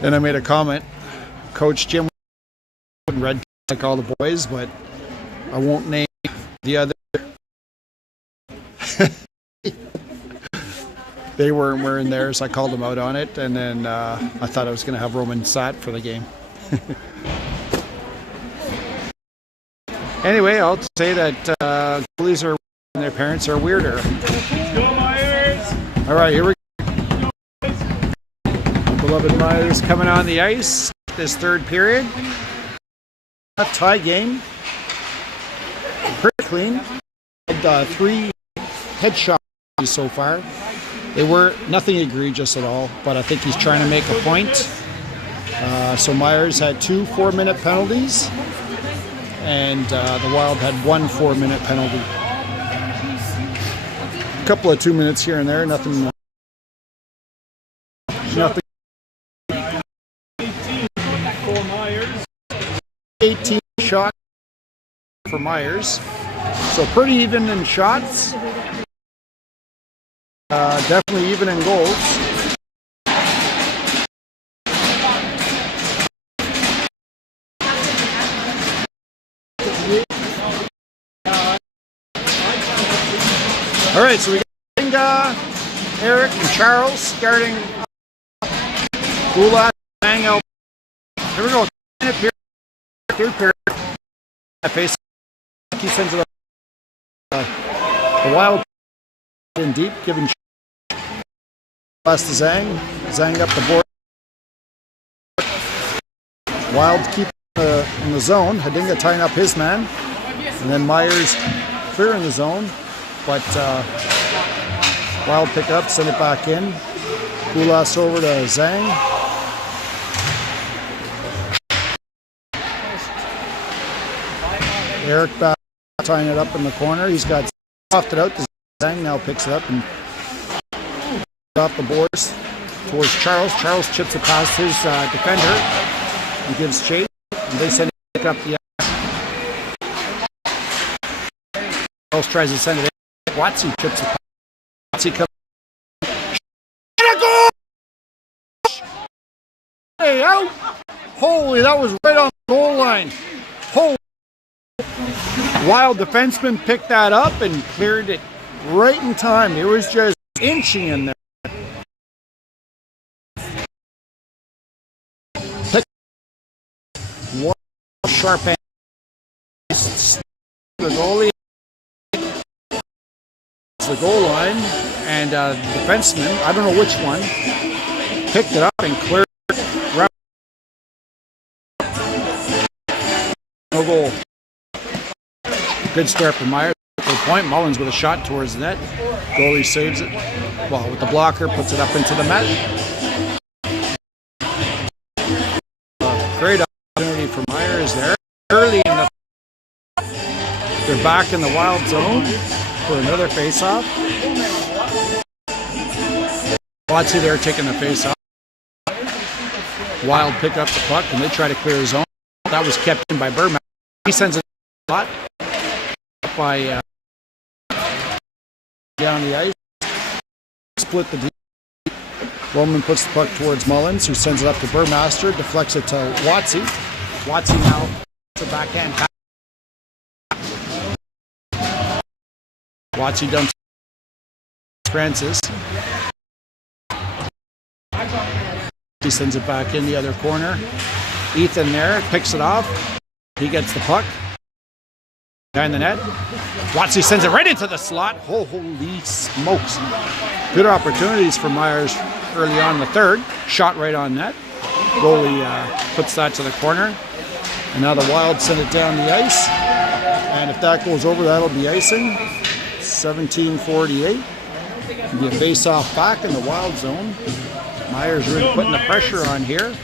then I made a comment. Coach Jim red like all the boys, but I won't name the other. They weren't wearing theirs. I called them out on it, and then I thought I was going to have Roman sat for the game. Anyway, I'll say that goalies are and their parents are weirder. Go Myers! All right, here we go. Beloved Myers coming on the ice this third period. A tie game. Pretty clean. Had 3 headshots so far. They were nothing egregious at all, but I think he's trying to make a point. So Myers had 2 4-minute penalties, and the Wild had 1 4-minute penalty. A couple of 2 minutes here and there, nothing. 18 shots for Myers, so pretty even in shots. Definitely even in goals. All right, so we got Inga, Eric, and Charles starting. Gula, Bangel. Here we go. Third period. Face. He sends it up. The Wild in deep, giving pass to Zhang. Zhang up the board. Wild keep in the zone. Hadinga tying up his man, and then Myers clear in the zone, but Wild pick up, send it back in. Kulas over to Zhang. Eric back tying it up in the corner. He's got softed it out. Zhang now picks it up and off the boards towards Charles. Charles chips it past his defender and gives chase. And they send it up the ice. Charles tries to send it in. Watsy chips it past. Watsy comes. And a goal! Hey, out! Holy, that was right on the goal line. Holy. Wild defenseman picked that up and cleared it right in time. It was just inching in there. Pick one sharp end. The goalie. The goal line, and the defenseman, I don't know which one, picked it up and cleared it. No goal. Good start from Myers. Good point. Mullins with a shot towards the net. Goalie saves it. Well, with the blocker, puts it up into the net. Great opportunity for Myers there. Early in the. They're back in the Wild zone for another face-off. Watsy there taking the face-off. Wild pick up the puck and they try to clear his zone. That was kept in by Berman. He sends it a lot by down the ice. Split the D. Roman puts the puck towards Mullins, who sends it up to Burmaster, deflects it to Watsy. Watsy now to backhand pass. Watsy dumps Francis. He sends it back in the other corner. Ethan there picks it off. He gets the puck behind the net. Watsy sends it right into the slot. Holy smokes. Good opportunities for Myers early on in the third. Shot right on net. Goalie puts that to the corner. And now the Wild send it down the ice. And if that goes over, that'll be icing. 17:48. It'll be a face-off back in the Wild zone. Myers really putting the pressure on here.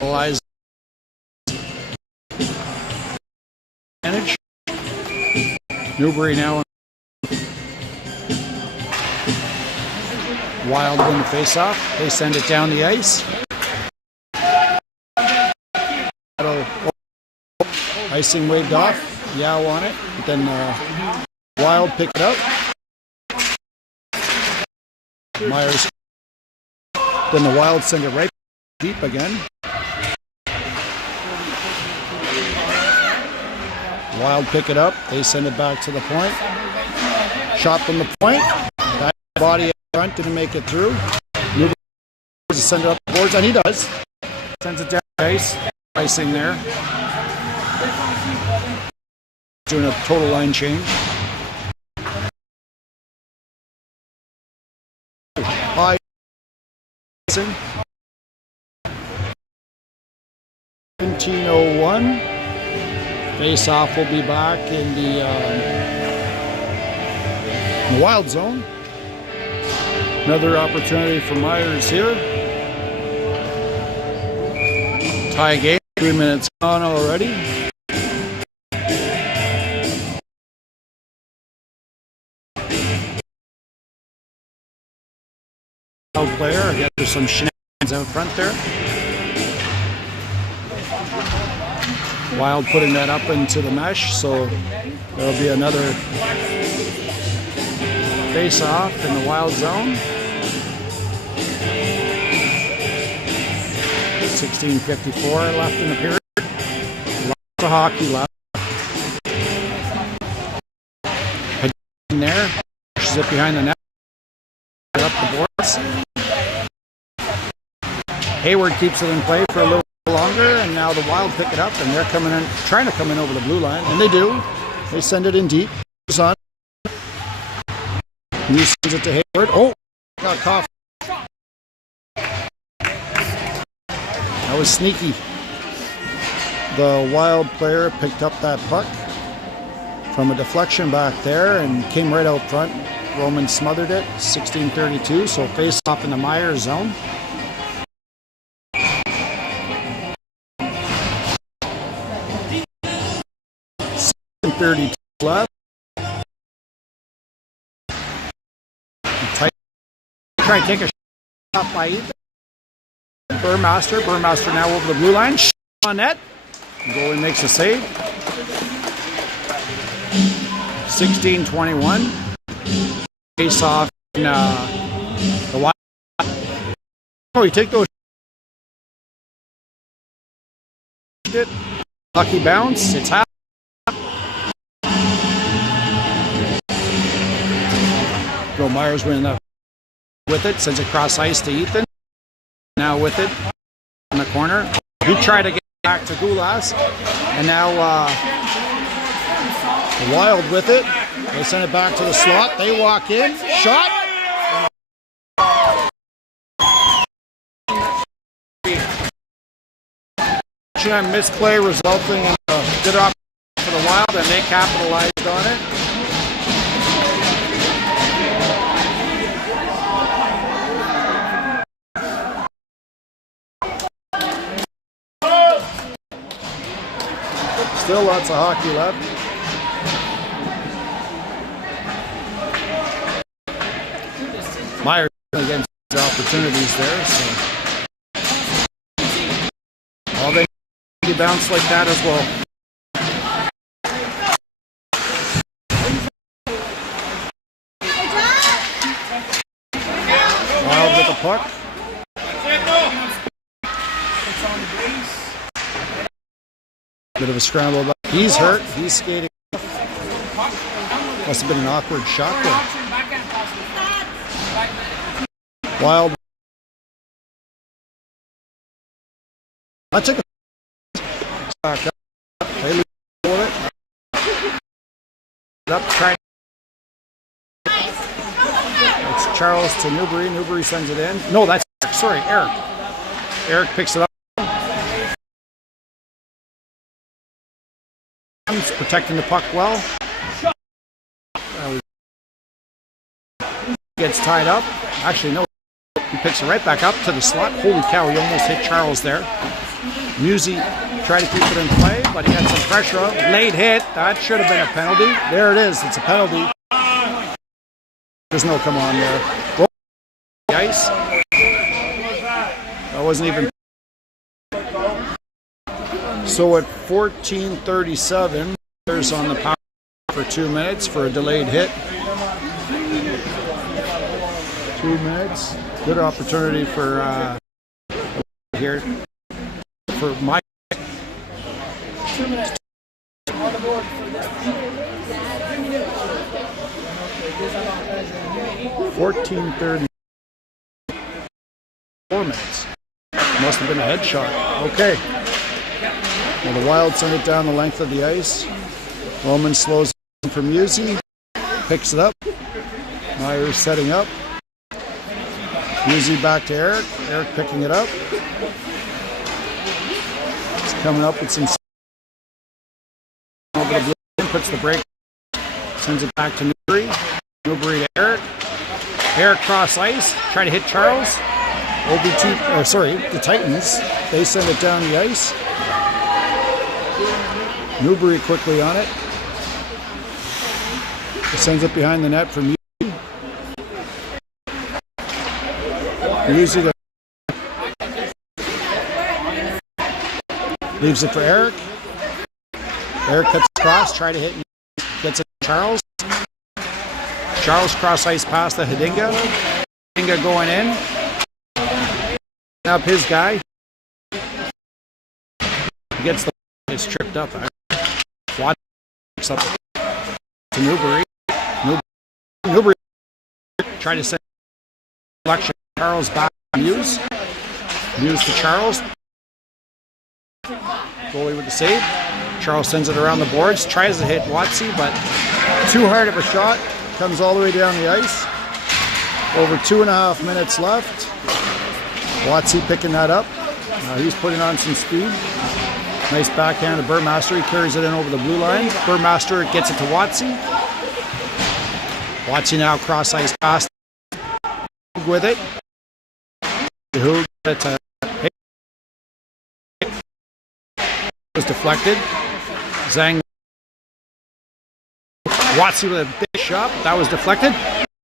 Eliza advantage. Newbury now. Wild win the face-off. They send it down the ice. Icing waved off. Yao on it. But then Wild pick it up. Myers. Then the Wild send it right deep again. Wild pick it up. They send it back to the point. Shot from the point. Back body up front, didn't make it through. Newbury to send it up the boards, and he does. Sends it down the ice. Icing there. Doing a total line change. High icing. 17:01. Face-off will be back in the Wild zone. Another opportunity for Myers here. Tie game. 3 minutes on already. Wild player. Again, there's some shenanigans out front there. Wild putting that up into the mesh, so there'll be another face-off in the Wild zone. 16:54 left in the period. Lots of hockey left. In there, pushes it behind the net. Up the boards. Hayward keeps it in play for a little longer, and now the Wild pick it up, and they're coming in, trying to come in over the blue line, and they do. They send it in deep. On. He sends it to Hayward. Oh, got caught. That was sneaky. The Wild player picked up that puck from a deflection back there and came right out front. Roman smothered it. 16:32, so face off in the Myers zone. 32 left. Try and take a shot by Ethan. Burmaster. Burmaster now over the blue line. Shot on net. Goalie makes a save. 16:21. Face off in the Wild. Oh, you take those. Lucky bounce. It's half. Joe Myers winning that with it, sends it cross ice to Ethan. Now with it in the corner. He tried to get back to Gulas, and now the Wild with it. They send it back to the slot. They walk in. Shot. Misplay resulting in a good opportunity for the Wild, and they capitalized on it. Still lots of hockey left. Myers against the opportunities there. So all they need to bounce like that as well. Wild with the puck. Bit of a scramble, but he's hurt. He's skating. Must have been an awkward shot there. Wild. I took a back up. They leave for it. Up, trying. It's Charles to Newbury. Newbury sends it in. No, that's sorry, Eric. Eric picks it up. Protecting the puck well. gets tied up. Actually, no. He picks it right back up to the slot. Holy cow, he almost hit Charles there. Musi tried to keep it in play, but he had some pressure up. Late hit. That should have been a penalty. There it is. It's a penalty. There's no come on there. The ice. That wasn't even. So at 14:37, there's on the power for 2 minutes for a delayed hit. 2 minutes. Good opportunity for here for Mike. 14:30. 4 minutes. Must have been a headshot. Okay. Well, the Wild send it down the length of the ice. Roman slows for Musi. Picks it up. Myers setting up. Musi back to Eric. Eric picking it up. He's coming up with some. Over the blue line, puts the break. Sends it back to Newbury. Newbury to Eric. Eric cross ice. Try to hit Charles. The Titans. They send it down the ice. Newbury quickly on it. He sends it behind the net for Musi. Musi leaves it for Eric. Eric cuts across, try to hit, gets it to Charles. Charles cross ice pass to Hedinga. Hedinga going in. Up his guy. He gets the is tripped up. Watch up to Newbury. Newbury trying to send selection. Charles back to Muse. Muse to Charles. Goalie with the save. Charles sends it around the boards. Tries to hit Watsy, but too hard of a shot. Comes all the way down the ice. Over 2.5 minutes left. Watsy picking that up. He's putting on some speed. Nice backhand to Burmaster. He carries it in over the blue line. Burmaster gets it to Watsy. Watsy now cross ice pass with it. Who was deflected. Zhang. Watsy with a big shot. That was deflected.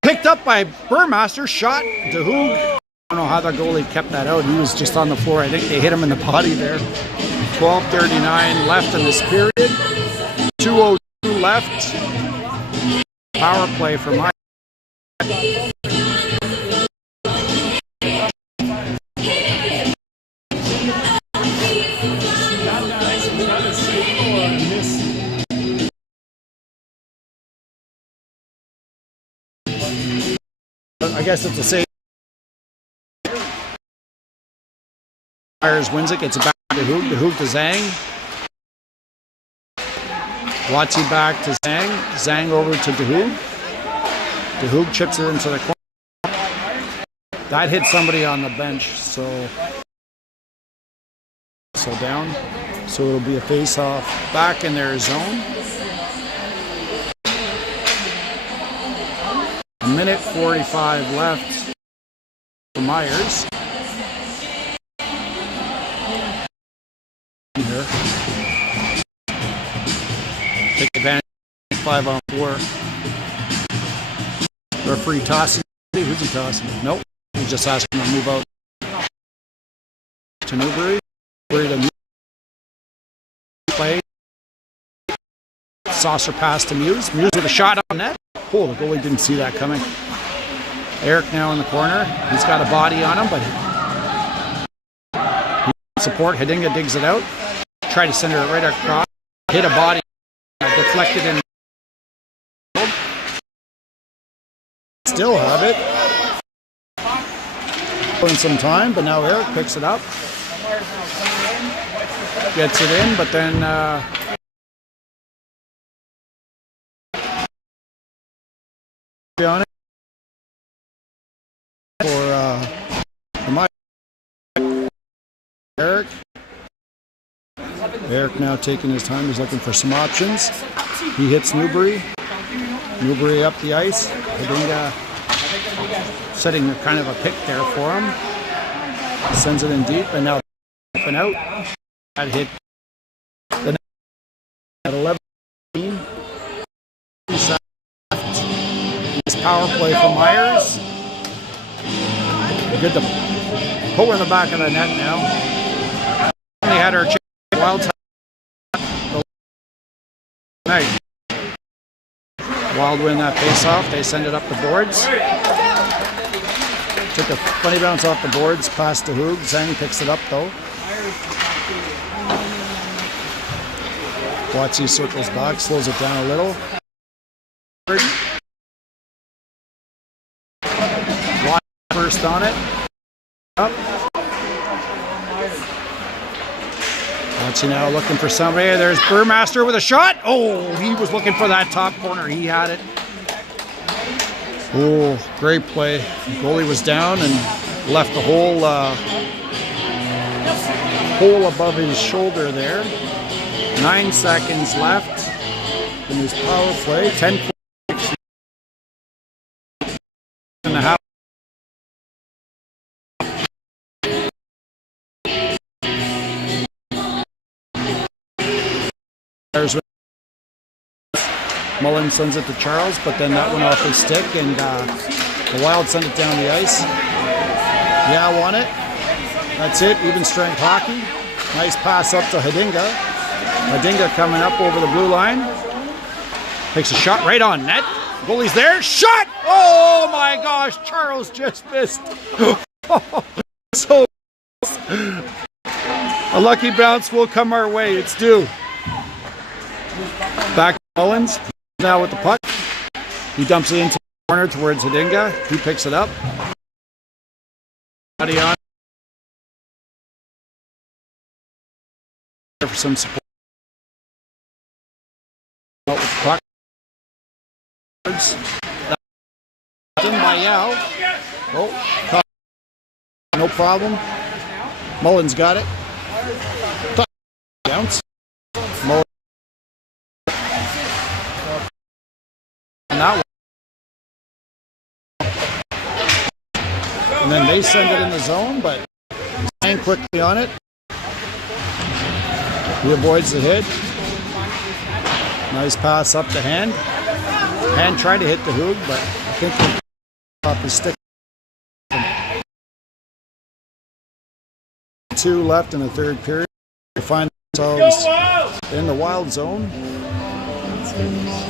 Picked up by Burmaster. Shot to Hoog. I don't know how the goalie kept that out. He was just on the floor. I think they hit him in the body there. 12:39 left in this period. 2:02 left. Power play for Mike. I guess it's the same. Myers wins it, gets it back to Hoog. To Hoog to Zhang. Watsy back to Zhang. Zhang over to DeHoog. DeHoog chips it into the corner. That hit somebody on the bench, so down. So it'll be a face-off back in their zone. 1:45 left for Myers. Here. Take advantage of 5-on-4. Referee tossing. Who's he tossing? Nope. He's just asking him to move out to Newbury. Newbury to play. Saucer pass to Muse. Muse with a shot on net. Oh, the goalie didn't see that coming. Eric now in the corner. He's got a body on him, but support. Hedinga digs it out. Try to send it right across. Hit a body. Deflected in. Still have it. In some time, but now Eric picks it up. Gets it in, but then on it for Mike. Eric. Eric now taking his time. He's looking for some options. He hits Newbury. Newbury up the ice. Hedinga setting kind of a pick there for him. Sends it in deep, and now up and out. That hit the net at 11. Nice power play from Myers. Good to pull in the back of the net now. We had our Wild night. Wild win that face-off. They send it up the boards. Took a funny bounce off the boards, past to Hoog. Zhang picks it up though. Watsy circles back, slows it down a little. First on it. Up. Watsy now looking for somebody. There's Burmaster with a shot. Oh, he was looking for that top corner. He had it. Oh, great play. The goalie was down and left the hole above his shoulder there. 9 seconds left in his power play. 10 and a half. Mullen sends it to Charles, but then that went off his stick, and the Wild sent it down the ice. Yeah, won it. That's it. Even strength hockey. Nice pass up to Hidinga. Hidinga coming up over the blue line. Takes a shot right on net. Goalie's there. Shot! Oh my gosh! Charles just missed. So a lucky bounce will come our way. It's due. Back to Mullins. Now with the puck. He dumps it into the corner towards Hidinga. He picks it up. On for some support. Out with the puck. In by Yao. Oh, no problem. Mullins got it. Bounce. Mullins. And that one. And then they send it in the zone, but staying quickly on it. He avoids the hit. Nice pass up to Hand. Hand tried to hit the Hoog, but I think he off his stick. 2 left in the third period. We find ourselves in the Wild zone.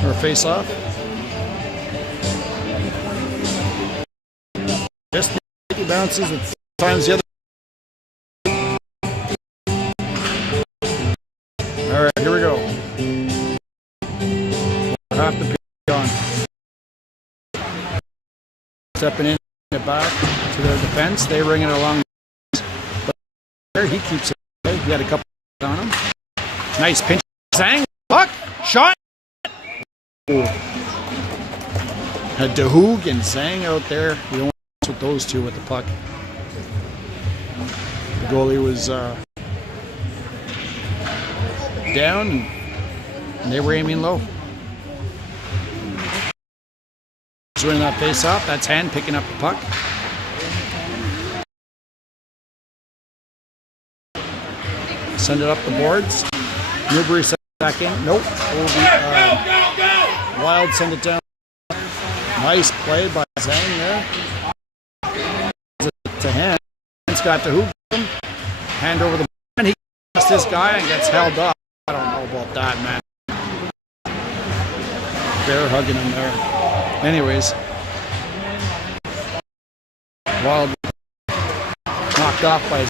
Or face off. Just he bounces with times the other. All right, here we go. Half the pitch on. Stepping in the back to their defense. They ring it along. But there he keeps it away. He had a couple on him. Nice pinch. Zhang. Puck. Shot. Had DeHoog and Zhang out there. You don't want to with those two with the puck. The goalie was down and they were aiming low. He's winning that face off. That's Hand picking up the puck. Send it up the boards. Newbury sent it back in. Nope. Wild send it down. Nice play by Zhang there. To Hand. Hand's got to hoop him. Hand over the and he gets this guy and gets held up. I don't know about that, man. Bear hugging him there. Anyways. Wild knocked off by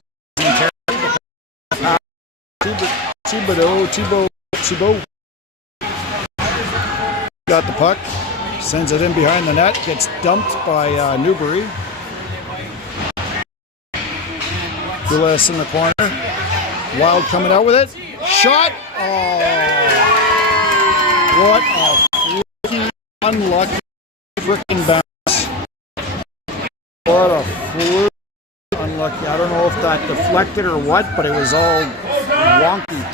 Thibodeau. Got the puck. Sends it in behind the net. Gets dumped by Newbury. Goulas in the corner. Wild coming out with it. Shot. Oh. What a freaking unlucky freaking bounce. What a fluke. Unlucky. I don't know if that deflected or what, but it was all wonky.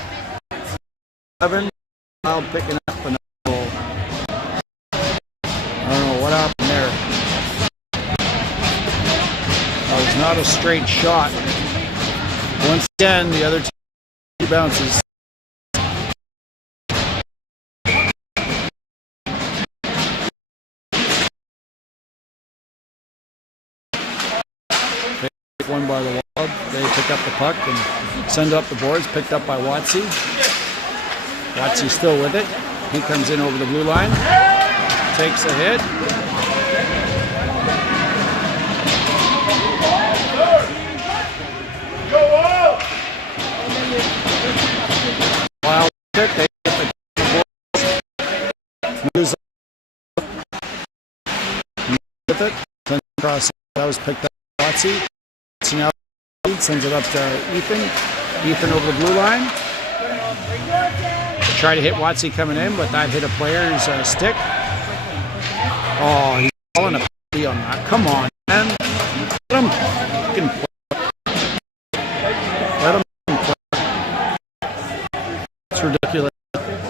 7. Wild picking up another goal. I don't know what happened there. was not a straight shot. Once again, the other team bounces. One by the Wild. They pick up the puck and send up the boards. Picked up by Watsy. Watsy's still with it. He comes in over the blue line. Takes a hit. Wild pick. They hit the boards. With it. Sends across. That was picked up by Watsy. Now sends it up to Ethan. Ethan over the blue line. Try to hit Watsy coming in, but that hit a player's stick. Oh, he's calling a penalty on that. Come on, man. Let him fucking play. Let him play. It's ridiculous.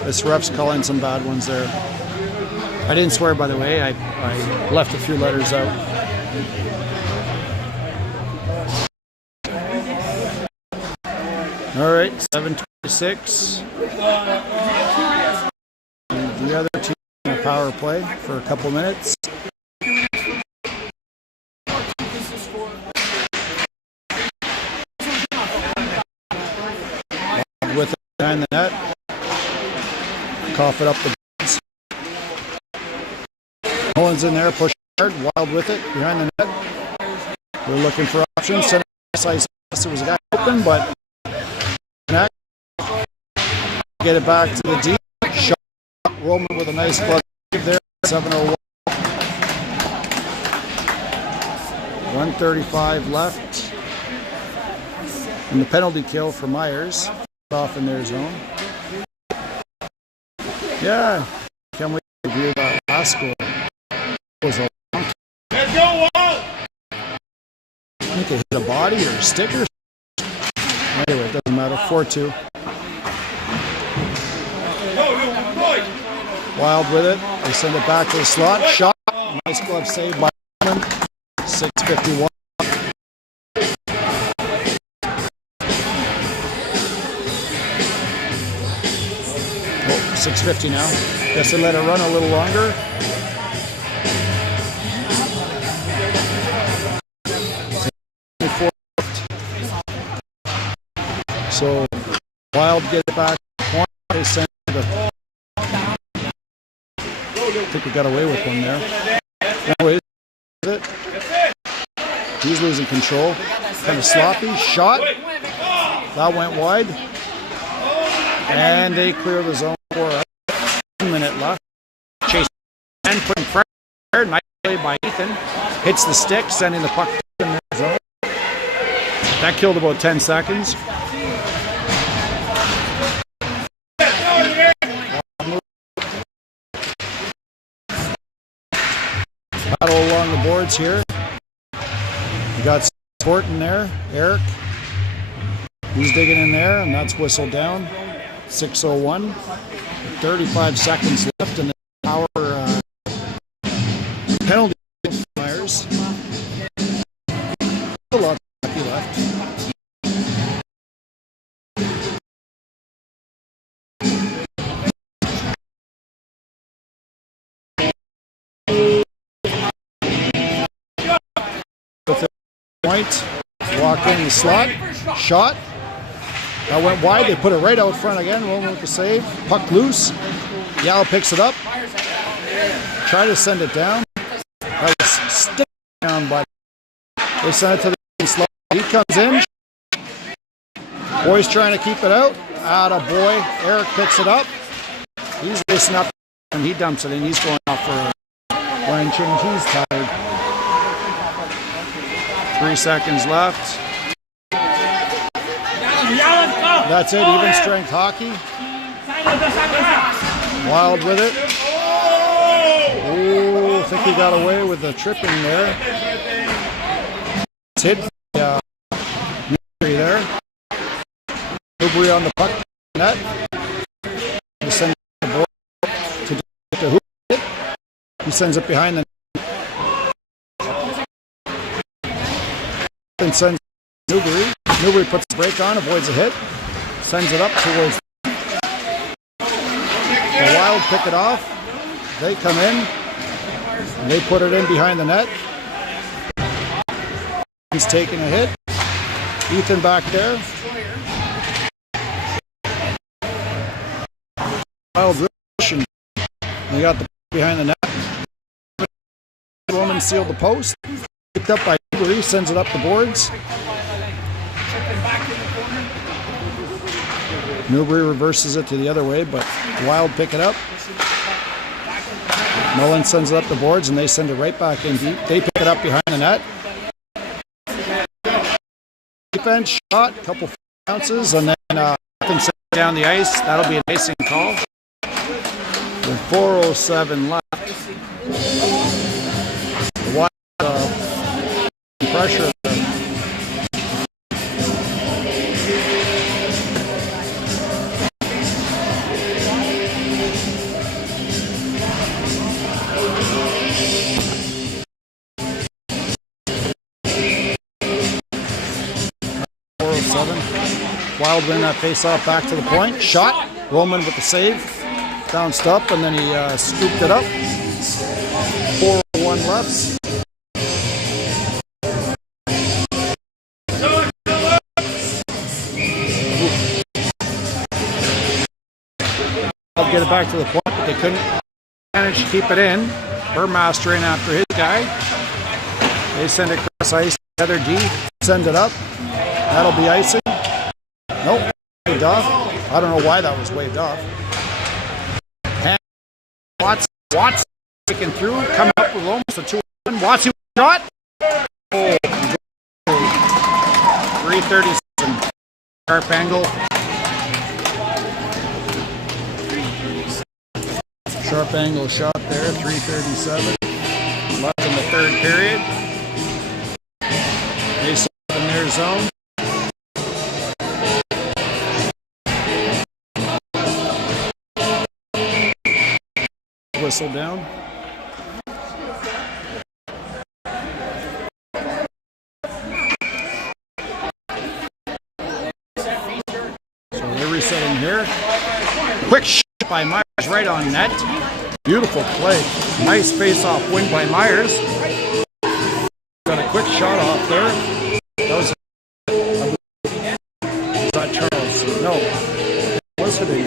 This ref's calling some bad ones there. I didn't swear, by the way. I left a few letters out. All right, 7:26. The other team in a power play for a couple minutes. With it behind the net. Cough it up the boards. Mullins in there, push hard. Wild with it behind the net. We're looking for options. Center size. There was a guy open, but get it back to the deep. Shot. Roman with a nice glove there. 7:01. 1:35 left. And the penalty kill for Myers. Off in their zone. Yeah. Can't wait to review that last score. It was a long time. Let's go, Walt! I think they hit a body or a stick or something. Anyway, it doesn't matter. 4-2. Wild with it. They send it back to the slot. Shot. Nice glove save by Roman. 6:51. Oh, 6:50 now. Guess they let it run a little longer. So Wild get it back. They send it. I think we got away with one there. Anyways, he's losing control. Kind of sloppy. Shot. That went wide. And they clear the zone for a 1 minute left. Chase and putting pressure. Nice play by Ethan. Hits the stick, sending the puck in the zone. That killed about 10 seconds. Battle along the boards here. You got Horton there, Eric. He's digging in there, and that's whistled down. 6:01. 35 seconds left in the power penalty. Myers. A lot of hockey left. Point, walk in the slot, shot. That went wide. They put it right out front again. Roman with the save. Puck loose. Yao picks it up. Try to send it down. That was stick down by. They send it to the slot. He comes in. Boy's trying to keep it out. Atta boy. Eric picks it up. He's lacing up and he dumps it in. He's going off for a line change. He's tired. 3 seconds left. That's it, even strength hockey. Wild with it. Oh, I think he got away with the tripping there. It's hit Newbury there. Newbury on the puck net. He sends the ball to Hoop. He sends it behind the net. Ethan sends Newbury. Newbury puts the brake on, avoids a hit, sends it up towards the Wild. Pick it off. They come in. And they put it in behind the net. He's taking a hit. Ethan back there. Wild rush, and they got the behind the net. Roman sealed the post. Picked up by Newbury, sends it up the boards. Newbury reverses it to the other way, but Wild pick it up. Mullen sends it up the boards, and they send it right back in deep. They pick it up behind the net. Defense shot, couple bounces, and then Ethan sends it down the ice. That'll be an icing call. With 4:07 left. The Wild pressure. Wild win that face-off back to the point. Shot. Roman with the save. Bounced up, and then he scooped it up. 4:01 left. I'll get it back to the point, but they couldn't manage to keep it in. Burmaster in after his guy. They send it across ice. Heather D send it up. That'll be icing. Nope, waved off. I don't know why that was waved off. Watts taken through, coming up with almost a 2-1. Watts shot. Oh, 3:37. Sharp angle. Sharp angle shot there. 3:37. Left in the third period. They saw in their zone. Whistle down. So they're resetting here. Quick shot by Myers right on net. Beautiful play. Nice face-off win by Myers. Got a quick shot off there. That was not Charles. No. What's it in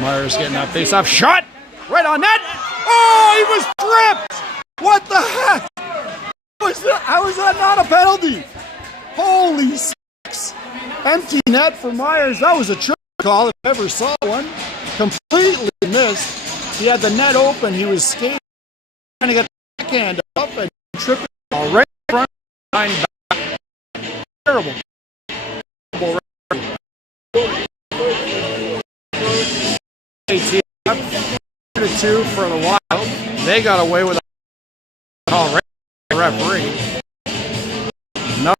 Myers getting that face-off shot right on net. Oh, he was tripped. What the heck? How is that not a penalty? Holy smokes. Empty net for Myers. That was a trick call if I ever saw one. Completely missed. He had the net open. He was skating, trying to get the backhand up and tripping right in front behind back. Terrible. Up 2 for the Wild. They got away with a call right to the referee. No.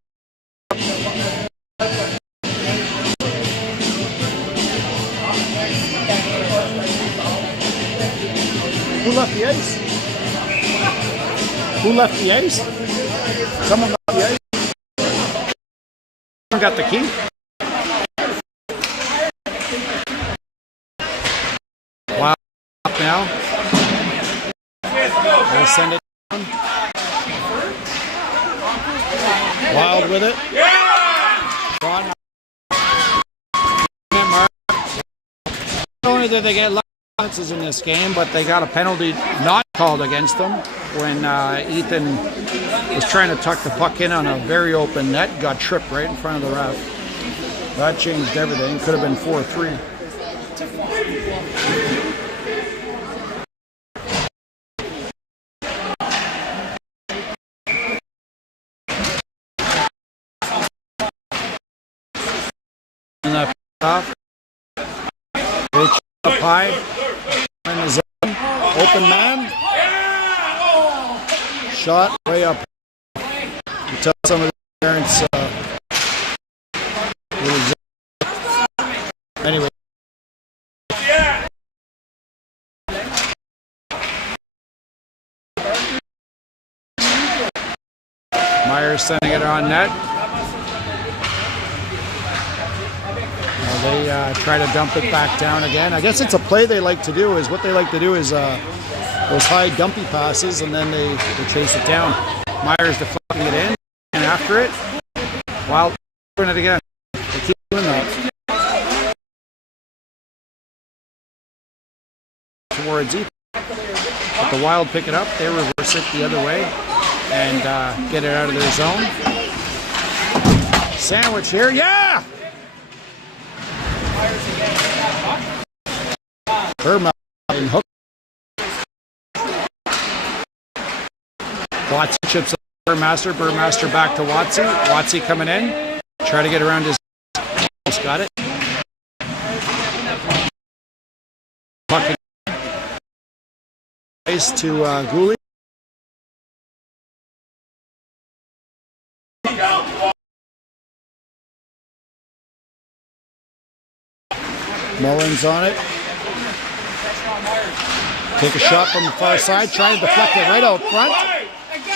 Who left the ice? Who left the ice? Someone left the ice. Someone got the key. Wow. Up now. We'll send it down. Wild with it. Not only did they get chances in this game, but they got a penalty not called against them when Ethan was trying to tuck the puck in on a very open net, got tripped right in front of the ref. That changed everything. Could have been 4-3. And that off. It's up high. In the zone. Open man. Shot way up. You tell some of the parents. Anyway. Myers sending it on net. They try to dump it back down again. I guess it's a play they like to do. What they like to do is those high dumpy passes, and then they chase it down. Myers deflecting it in, and after it, Wild doing it again. They keep doing that. Towards Ethan. But the Wild pick it up, they reverse it the other way and get it out of their zone. Sandwich here, yeah! Burma and hook. Watsy chips up Burmaster. Burmaster back to Watsy. Watsy coming in. Try to get around his. Almost got it. Puck to Gooley. Mullins on it. Take a shot from the far side. Try to deflect it right out front.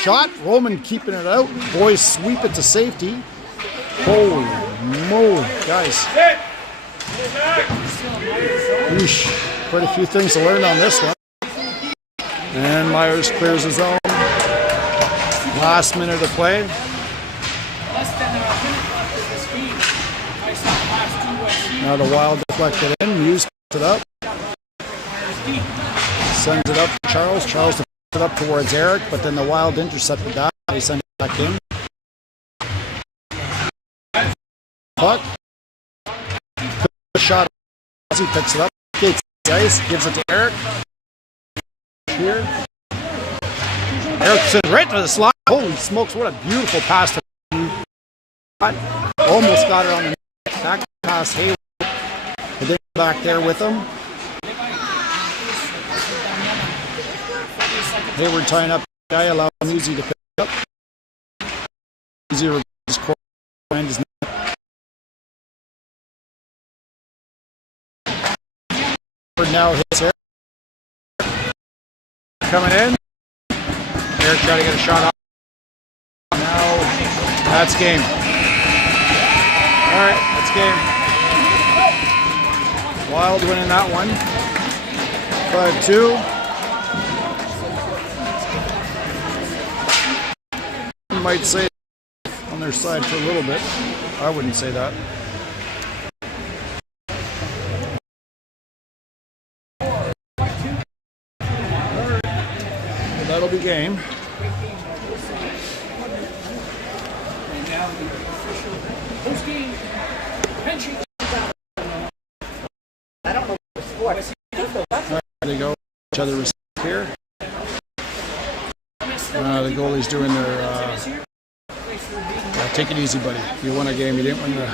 Shot. Roman keeping it out. Boys sweep it to safety. Holy moly, guys. Eesh. Quite a few things to learn on this one. And Myers clears his own. Last minute of play. Now the Wild deflected in. Muse picks it up. Sends it up to Charles. Charles deflects it up towards Eric, but then the Wild intercepted that. They send it back in. Puck. Shot. He picks it up. Gates the ice. Gives it to Eric. Here. Erickson right to the slot. Holy smokes, what a beautiful pass to almost got it on the net. Back past Hayward. But then back there with him. Hayward tying up the guy, allowing Easy to pick it up. Easy reverses court behind his net. Now hits Eric. Coming in. Eric trying to get a shot off. Now that's game. All right, that's game. Wild winning that one. 5-2. You might say on their side for a little bit. I wouldn't say that. That'll be game. There they go. Each other receive here. The goalie's doing their take it easy, buddy. You won a game. You didn't win the